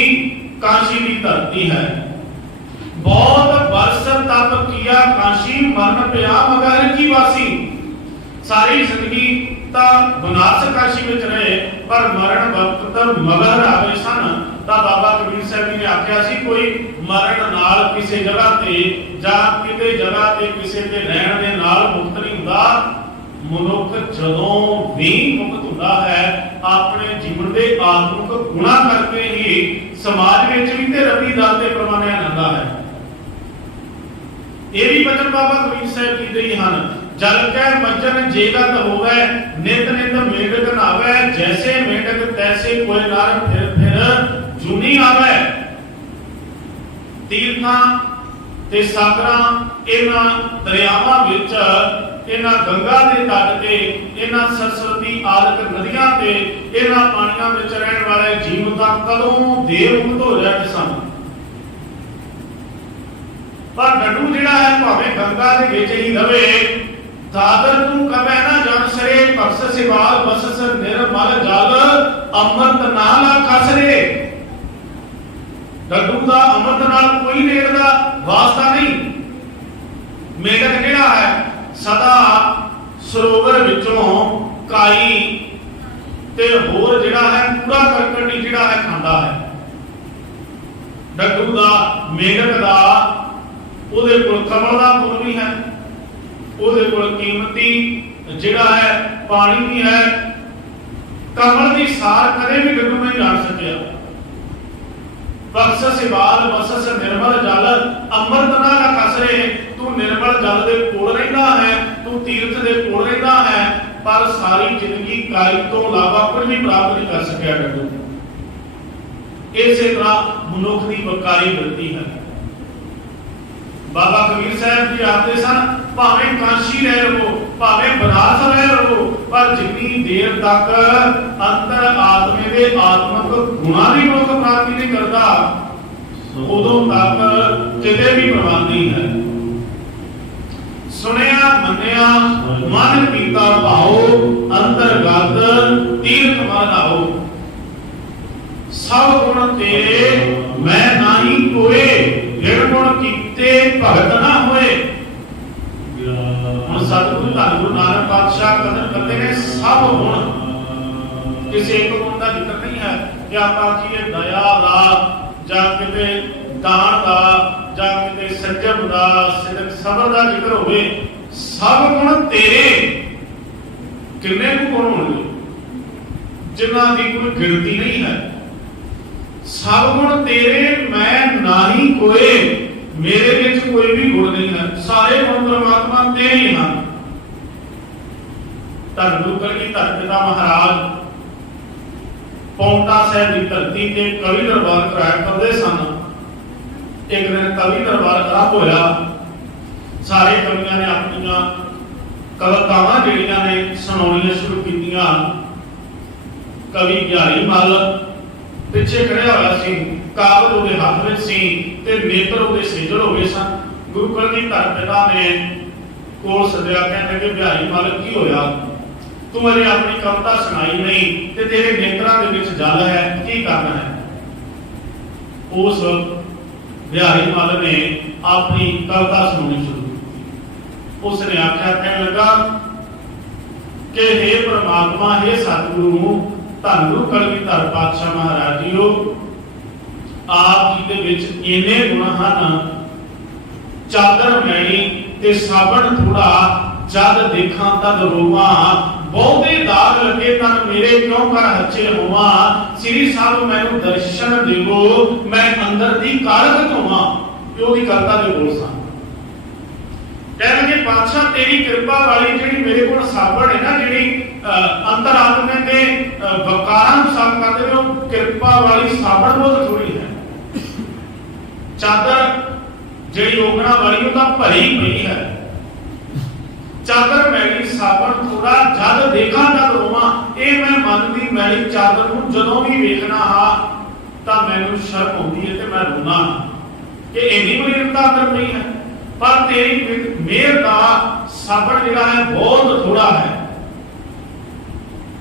काशी की धरती है। बहुत वर्ष तप किया काशी, मरण पिया मगहर की वासी। सारी जिंदगी बनारस काशी में रहे पर मरण वक्त मगहर आ गए सन। ਤਾਂ ਬਾਬਾ ਕਬੀਰ ਸਾਹਿਬ ਜੀ ਨੇ ਆਖਿਆ ਸੀ ਕੋਈ ਮਰਨ ਨਾਲ ਕਿਸੇ ਜਗ੍ਹਾ ਤੇ ਜਾਂ ਕਿਤੇ ਜਗ੍ਹਾ ਤੇ ਕਿਸੇ ਤੇ ਰਹਿਣ ਦੇ ਨਾਲ ਮੁਕਤ ਨਹੀਂ ਹੁੰਦਾ। ਮਨੁੱਖ ਜਦੋਂ ਵੀ ਮੁਕਤ ਹੁੰਦਾ ਹੈ ਆਪਣੇ ਜੀਵਨ ਦੇ ਆਤਮਿਕ ਗੁਣਾਂ ਕਰਕੇ ਹੀ ਸਮਾਜ ਵਿੱਚ ਵੀ ਤੇ ਰੱਬੀ ਦਰ ਤੇ ਪ੍ਰਵਾਨਿਆ ਜਾਂਦਾ ਹੈ। ਇਹ ਵੀ ਬਚਨ ਬਾਬਾ ਕਬੀਰ ਸਾਹਿਬ ਜੀ ਦੇ ਹੀ ਹਨ। जल कै मज्जन जेगत होवे, नित नित मेढक नावे। जैसे मेढक तैसे कोई नर फिर जूनी आवे। तीर्थां ते सागरां इन्हां दरियावां विच, इन्हां गंगा दे तट ते, इन्हां सरस्वती आदि नदियां ते, इन्हां पानियां विच रहण वाले जीव तां कदों देव मुक्त हो जाते सन। पर डड्डू जिहड़ा है भावें गंगा दे विच ही रवे, दादर तू कबै ना जन सरे। बख्श सिवाल बसस निर्मल जल, अमृत नाल खसरे। डड्डू दा अमृत नाल कोई नेड़ दा वास्ता नहीं। मेढक जिहड़ा है सदा सरोवर विचों काई ते होर जिहड़ा है कूड़ा करकट नहीं जिहड़ा है खांदा है। डड्डू दा मेढक दा ओदे कोल कमल दा फुल भी है, ਉਹਦੇ ਕੋਲ ਕੀਮਤੀ ਜਿਹੜਾ ਹੈ ਪਾਣੀ ਵੀ ਹੈ। ਕਮਲ ਦੀ ਸਾਰ ਕਦੇ ਵੀ ਡੱਡੂ ਨਹੀਂ ਜਾਣ ਸਕਿਆ। ਬਖਸ਼ ਸਿਵਾਲ ਬਸਸ ਨਿਰਮਲ ਜਲ, ਅੰਮ੍ਰਿਤ ਨਾਲ ਖਸਰੇ। ਤੂੰ ਨਿਰਮਲ ਜਲ ਦੇ ਕੋਲ ਰਹਿੰਦਾ ਹੈ, ਤੂੰ ਤੀਰਥ ਦੇ ਕੋਲ ਰਹਿੰਦਾ ਹੈ, ਪਰ ਸਾਰੀ ਜ਼ਿੰਦਗੀ ਕਾਈ ਤੋਂ ਇਲਾਵਾ ਕੁਝ ਵੀ ਪ੍ਰਾਪਤ ਨਹੀਂ ਕਰ ਸਕਿਆ ਡੱਡੂ। ਇਸੇ ਤਰ੍ਹਾਂ ਮਨੁੱਖ ਦੀ ਵਕਾਰੀ ਵਰਤੀ ਹੈ। बाबा कबीर साहब जी आखते सन भावें काशी रह रहो, भावें बनारस रह रहो, पर जितनी देर तक अंतर आत्मे दे आत्मक गुणा की मुख प्राप्ति नहीं करता उदों तक किते भी प्रवान नहीं है। सुनिया मन्निया मन कीता भाओ, अंतरगत तीर्थ मन आओ। सब गुण तेरे मैं नाही कोए, निर्गुण कीते भगत ना होए। सतगुरु धन गुरु नानक पातशाह कथन करते हैं सब गुण ਕਿਸੇ ਇੱਕ ਗੁਣ ਦਾ ਜ਼ਿਕਰ ਨਹੀਂ ਹੈ ਕਿ ਆਪਾਂ ਆਖੀਏ ਦਇਆ ਦਾ ਜਾਂ ਕਿਤੇ ਦਾਨ ਦਾ ਜਾਂ ਕਿਤੇ ਸੰਜਮ ਦਾ ਸਿਦਕ ਸਬਰ ਦਾ ਜ਼ਿਕਰ ਹੋਵੇ। ਸਭ ਗੁਣ ਤੇਰੇ। ਕਿੰਨੇ ਕੁ ਗੁਣ ਹੋਣਗੇ ਜਿਨ੍ਹਾਂ ਦੀ ਕੋਈ ਗਿਣਤੀ ਨਹੀਂ ਹੈ। ਸਭ ਗੁਣ ਤੇਰੇ ਮੈਂ ਨਾਹੀ ਕੋਏ। ਮੇਰੇ ਵਿੱਚ ਕੋਈ ਵੀ ਗੁਣ ਨਹੀਂ ਹੈ, ਸਾਰੇ ਗੁਣ ਪਰਮਾਤਮਾ ਦੇ ਹੀ ਹਨ। ਧੰਨ ਗੁਰੂ ਕਲਗੀਧਰ ਪਿਤਾ ਮਹਾਰਾਜ ਪੌਂਟਾ ਸਾਹਿਬ ਦੀ ਧਰਤੀ ਤੇ ਕਵੀ ਦਰਬਾਰ ਕਰਾਇਆ ਕਰਦੇ ਸਨ। ਇੱਕ ਦਿਨ ਕਵੀ ਦਰਬਾਰ ਖਰਾਬ ਹੋਇਆ। ਸਾਰੇ ਕਵੀਆਂ ਨੇ ਆਪਣੀਆਂ ਕਵਿਤਾਵਾਂ ਜਿਹੜੀਆਂ ਨੇ ਸੁਣਾਉਣੀਆਂ ਸ਼ੁਰੂ ਕੀਤੀਆਂ। ਕਵੀ ਗਿਆਰੀ ਮੱਲ ਪਿੱਛੇ ਖੜਿਆ ਹੋਇਆ ਸੀ, ਕਾਬਲ ਉਹਦੇ ਹੱਥ ਵਿੱਚ ਸੀ ਤੇ ਨੇਤਰ ਉਹਦੇ ਸੇਜਲ ਹੋ ਗਏ ਸਨ। ਗੁਰੂ ਕਲਗੀਧਰ ਪਿਤਾ ਨੇ ਕੋਲ ਸੱਦਿਆ, ਕਹਿੰਦੇ ਕਿ ਬਿਹਾਰੀ ਮੱਲ ਕੀ ਹੋਇਆ, ਤੂੰ ਅਜੇ ਆਪਣੀ ਕਵਿਤਾ ਸੁਣਾਈ ਨਹੀਂ ਤੇ ਤੇਰੇ ਨੇਤਰਾਂ ਦੇ ਵਿੱਚ ਜਲ ਹੈ, ਕੀ ਕਰਨਾ ਹੈ। ਉਸ ਬਿਹਾਰੀ ਮੱਲ ਨੇ ਆਪਣੀ ਕਵਿਤਾ ਸੁਣਾਉਣੀ ਸ਼ੁਰੂ ਕੀਤੀ। ਉਸ ਨੇ ਆਖਿਆ, ਕਹਿਣ ਲੱਗਾ ਕਿ हे ਪ੍ਰਮਾਤਮਾ, हे ਸਤਿਗੁਰੂ, ਧੰਨ ਗੁਰੂ ਕਲਗੀਧਰ ਪਾਤਸ਼ਾਹ ਮਹਾਰਾਜ ਜੀਓ, ਆਪ ਜੀ ਦੇ ਵਿੱਚ ਇੰਨੇ ਗੁਣ ਹਨ। ਚਾਦਰ ਮੈਣੀ ਤੇ ਸਾਬਣ ਥੋੜਾ, ਜਦ ਦੇਖਾਂ ਤਦ ਰੋਵਾਂ। ਬਹੁਤੇ ਦਾਗ ਲੱਗੇ ਤਨ ਮੇਰੇ, ਕਿਉਂ ਕਰ ਹੱਚੇ ਹੋਵਾਂ। ਸ੍ਰੀ ਸਾਹਿਬ ਮੈਨੂੰ ਦਰਸ਼ਨ ਦੇਵੋ, ਮੈਂ ਅੰਦਰ ਦੀ ਕਾਰਜ ਧੋਵਾਂ। ਪਿਓ ਦੀ ਕਰਤਾ ਦੇ ਬੋਲ ਸਨ। ਕਹਿੰਦੇ ਪਾਤਸ਼ਾਹ ਤੇਰੀ ਕਿਰਪਾ ਵਾਲੀ ਜਿਹੜੀ ਮੇਰੇ ਕੋਲ ਸਾਬਣ ਹੈ ਨਾ, ਜਿਹੜੀ ਅੰਦਰ ਆਤਮੇ ਦੇ ਵਕਾਰਾਂ ਨੂੰ ਸਾਫ਼ ਕਰਦੇ ਨੇ, ਉਹ ਕਿਰਪਾ ਵਾਲੀ ਸਾਬਣ ਬਹੁਤ ਥੋੜੀ ਹੈ। ਚਾਦਰ ਜਿਹੜੀ ਓਗਣਾ ਵਾਲੀ ਉਹ ਤਾਂ ਭਰੀ ਪਈ ਹੈ। ਚਾਦਰ ਮੈਲੀ ਸਾਬਣ ਥੋੜਾ, ਜਦ ਦੇਖਾਂ ਤਦ ਰੋਵਾਂ। ਇਹ ਮੈਂ ਮਨ ਦੀ ਮੈਲੀ ਚਾਦਰ ਨੂੰ ਜਦੋਂ ਵੀ ਵੇਖਣਾ ਹਾਂ ਤਾਂ ਮੈਨੂੰ ਸ਼ਰਮ ਆਉਂਦੀ ਹੈ ਤੇ ਮੈਂ ਰੋਣਾ ਕਿ ਇੰਨੀ ਮਲੀਨਤਾ ਅੰਦਰ ਨਹੀਂ ਹੈ। ਪਰ ਤੇਰੀ ਮਿਹਰ ਦਾ ਸਾਬਣ ਜਿਹੜਾ ਹੈ ਬਹੁਤ ਥੋੜਾ ਹੈ।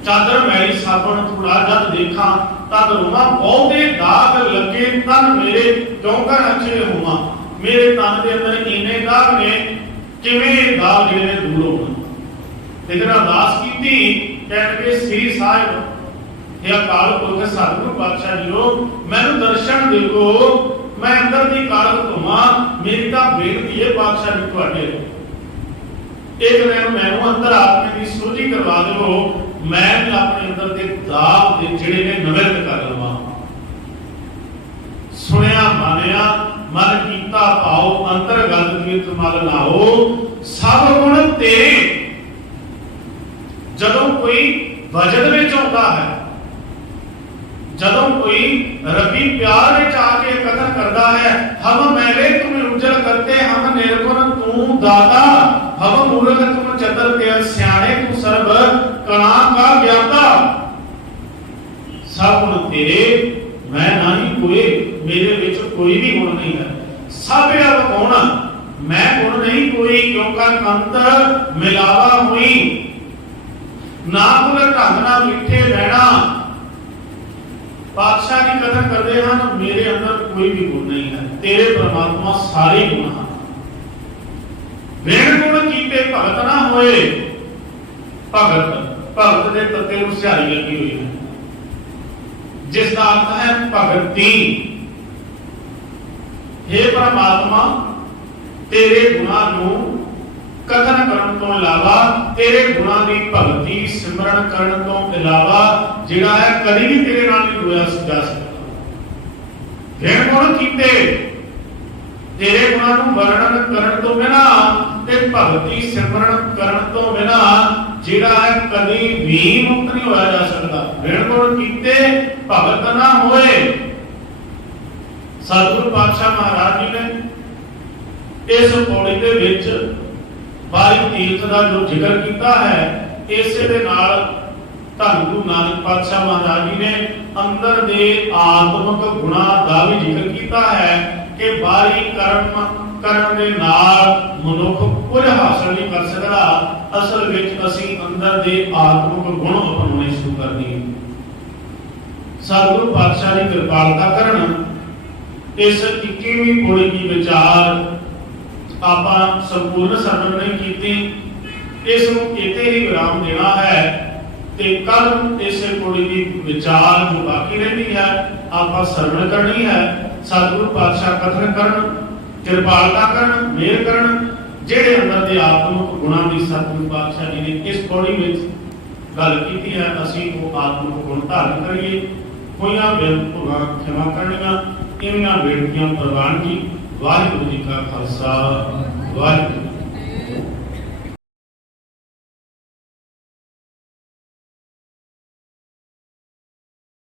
ਚਾਦਰ ਮੈਲੀ ਸਾਬਣ ਥੋੜਾ, ਜਦ ਦੇਖਾਂ ਤਦ ਰੋਵਾਂ। ਬਹੁਤੇ ਦਾਗ ਲੱਗੇ ਤਨ ਮੇਰੇ, ਕਿਉਂ ਕਰ ਹੱਚੇ ਹੋਵਾਂ। ਮੇਰੇ ਤਨ ਦੇ ਅੰਦਰ ਇੰਨੇ ਦਾਗ ਨੇ, ਕਿਵੇਂ ਦਾਗ ਜਿਹੜੇ ਨੇ ਦੂਰ ਹੋਣ। ਤੇ ਜਿਹੜਾ ਅਰਦਾਸ ਕੀਤੀ, ਕਹਿੰਦੇ ਸ੍ਰੀ ਸਾਹਿਬ, ਇਹ ਅਕਾਲ ਪੁਰਖ ਸਤਿਗੁਰੂ ਪਾਤਸ਼ਾਹ ਜੀਓ, ਮੈਨੂੰ ਦਰਸ਼ਨ ਦਿਓ, ਮੈਂ ਅੰਦਰ ਦੀ ਕਾਰਜ ਧੋਵਾਂ। ਮੇਰੀ ਤਾਂ ਬੇਨਤੀ ਹੈ ਪਾਤਸ਼ਾਹ ਜੀ ਤੁਹਾਡੇ, ਇੱਕ ਦਿਨ ਮੈਨੂੰ ਅੰਦਰ ਆਤਮੇ ਦੀ ਸੋਝੀ ਕਰਵਾ ਦਿਓ, ਮੈਂ ਆਪਣੇ ਅੰਦਰ ਦੇ ਦਾਗ ਦੇ ਜਿਹੜੇ ਨੇ ਨਿਵਰਤ ਕਰ ਲਵਾਂ। ਸੁਣਿਆ ਮਾਨਿਆ ਮਨ ਕੀਤਾ ਭਾਉ, ਅੰਤਰ ਗਤ ਕੀਰਤ ਮਲ ਲਾਓ। ਸਭ ਗੁਣ ਤੇਰੇ। ਜਦੋਂ ਕੋਈ ਵਜਦ ਵਿੱਚ ਆਉਂਦਾ ਹੈ, ਜਦੋਂ ਕੋਈ ਰੱਬੀ ਪਿਆਰ ਵਿੱਚ ਆ ਕੇ ਕਥਨ ਕਰਦਾ ਹੈ, ਹਮ ਮੈਲੇ ਤੁਮ ਉਜਲ ਕਰਤੇ, ਹਮ ਨਿਰਗੁਣ ਤੂੰ ਦਾਤਾ, ਹਮ ਮੂਰਖ ਤੁਮ ਚਤਰ ਤੇ ਸਿਆਣੇ, ਤੂੰ ਸਰਬ ਕਣਾ ਕਾ ਗਿਆਤਾ। ਸਭ ਗੁਣ ਤੇਰੇ, ਮੈਂ ਨਹੀਂ ਕੋਏ। ਮੇਰੇ ਵਿੱਚ ਕੋਈ ਵੀ ਗੁਣ ਨਹੀਂ ਹੈ। ਸਭ ਅਵ ਗੁਣ, ਮੈਂ ਗੁਣ ਨਹੀਂ ਕੋਈ। ਕਿਉਂ ਕਰ ਕੰਤ ਮਿਲਾਵਾ ਹੋਈ, ਨਾ ਭੁਲ ਢੰਗ ਨਾ ਮਿੱਠੇ ਬਹਿਣਾ। ਪਾਤਸ਼ਾਹ ਦੀ ਕਥਨ ਕਰਦੇ ਹਨ, ਮੇਰੇ ਅੰਦਰ ਕੋਈ ਵੀ ਗੁਣ ਨਹੀਂ ਹੈ, ਤੇਰੇ ਪ੍ਰਮਾਤਮਾ ਸਾਰੇ ਗੁਣ ਹਨ। ਵੇਣ ਗੁਣ ਕੀਤੇ ਭਗਤ ਨਾ ਹੋਏ। ਭਗਤ ਦੇ ਤੱਤੇ ਨੂੰ ਸਿਹਾਰੀ ਲੱਗੀ ਹੋਈ ਹੈ, ਜਿਸ ਦਾ ਅਰਥ ਹੈ ਭਗਤੀ। हे परमात्मा, तेरे गुणा नूं कथन करन तो इलावा, तेरे गुणा दी भगती सिमरन करन तो इलावा जिहड़ा है कदी भी तेरे नाल नहीं जुड़िया जा सकता। ऋण गुण कीते, तेरे गुणा नूं वर्णन करन तो बिना ते भगती सिमरन करन तो बिना जिहड़ा है कदी भी मुक्त नहीं होया जा सकता। ऋण गुण कीते भगत ना होए। सतगुरु पातशाह महाराज जी ने इस पौड़ी के विच बारी तीर्थ का जो जिक्र किया है, इसे दे नाल धन गुरु नानक पातशाह महाराज जी ने अंदर दे आत्मक गुणा का भी जिक्र किया है कि बारी कर्म करन दे नाल मनुख कुछ हासिल नहीं कर सकता। असल विच असीं अंदर दे आत्मक गुण अपनाने शुरू कर दिए। सतगुरु पातशाह की कृपालता करन इस 21वीं पौड़ी की विचार आप संपूर्ण सरवण नहीं की, इसमें इतने ही विराम देना है। ਤੇ ਕੱਲ ਇਸੇ ਪੌੜੀ ਦੀ ਵਿਚਾਰ ਜੋ ਬਾਕੀ ਰਹਿੰਦੀ ਹੈ ਆਪਾਂ ਸਰਵਣ ਕਰਨੀ ਹੈ। ਸਤਿਗੁਰੂ ਪਾਤਸ਼ਾਹ ਕਥਨ ਕਰਨ, ਕਿਰਪਾਲਤਾ ਕਰਨ, ਮਿਹਰ ਕਰਨ। ਜਿਹੜੇ ਅੰਦਰ ਦੇ ਆਤਮਿਕ ਗੁਣਾਂ ਦੀ ਸਤਿਗੁਰੂ ਪਾਤਸ਼ਾਹ ਜੀ ਨੇ ਇਸ ਪੌੜੀ ਵਿੱਚ ਗੱਲ ਕੀਤੀ ਹੈ, ਅਸੀਂ ਉਹ ਆਤਮਿਕ ਗੁਣ ਧਾਰਨ ਕਰੀਏ। ਹੋਈਆਂ ਬੇਭੁਲਾਂ ਖਿਮਾ ਕਰਨੀਆਂ, ਇਨ੍ਹਾਂ ਬੇਨਤੀਆਂ ਪ੍ਰਵਾਨ ਕੀ। ਵਾਹਿਗੁਰੂ ਜੀ ਕਾ ਖਾਲਸਾ, ਵਾਹਿਗੁਰੂ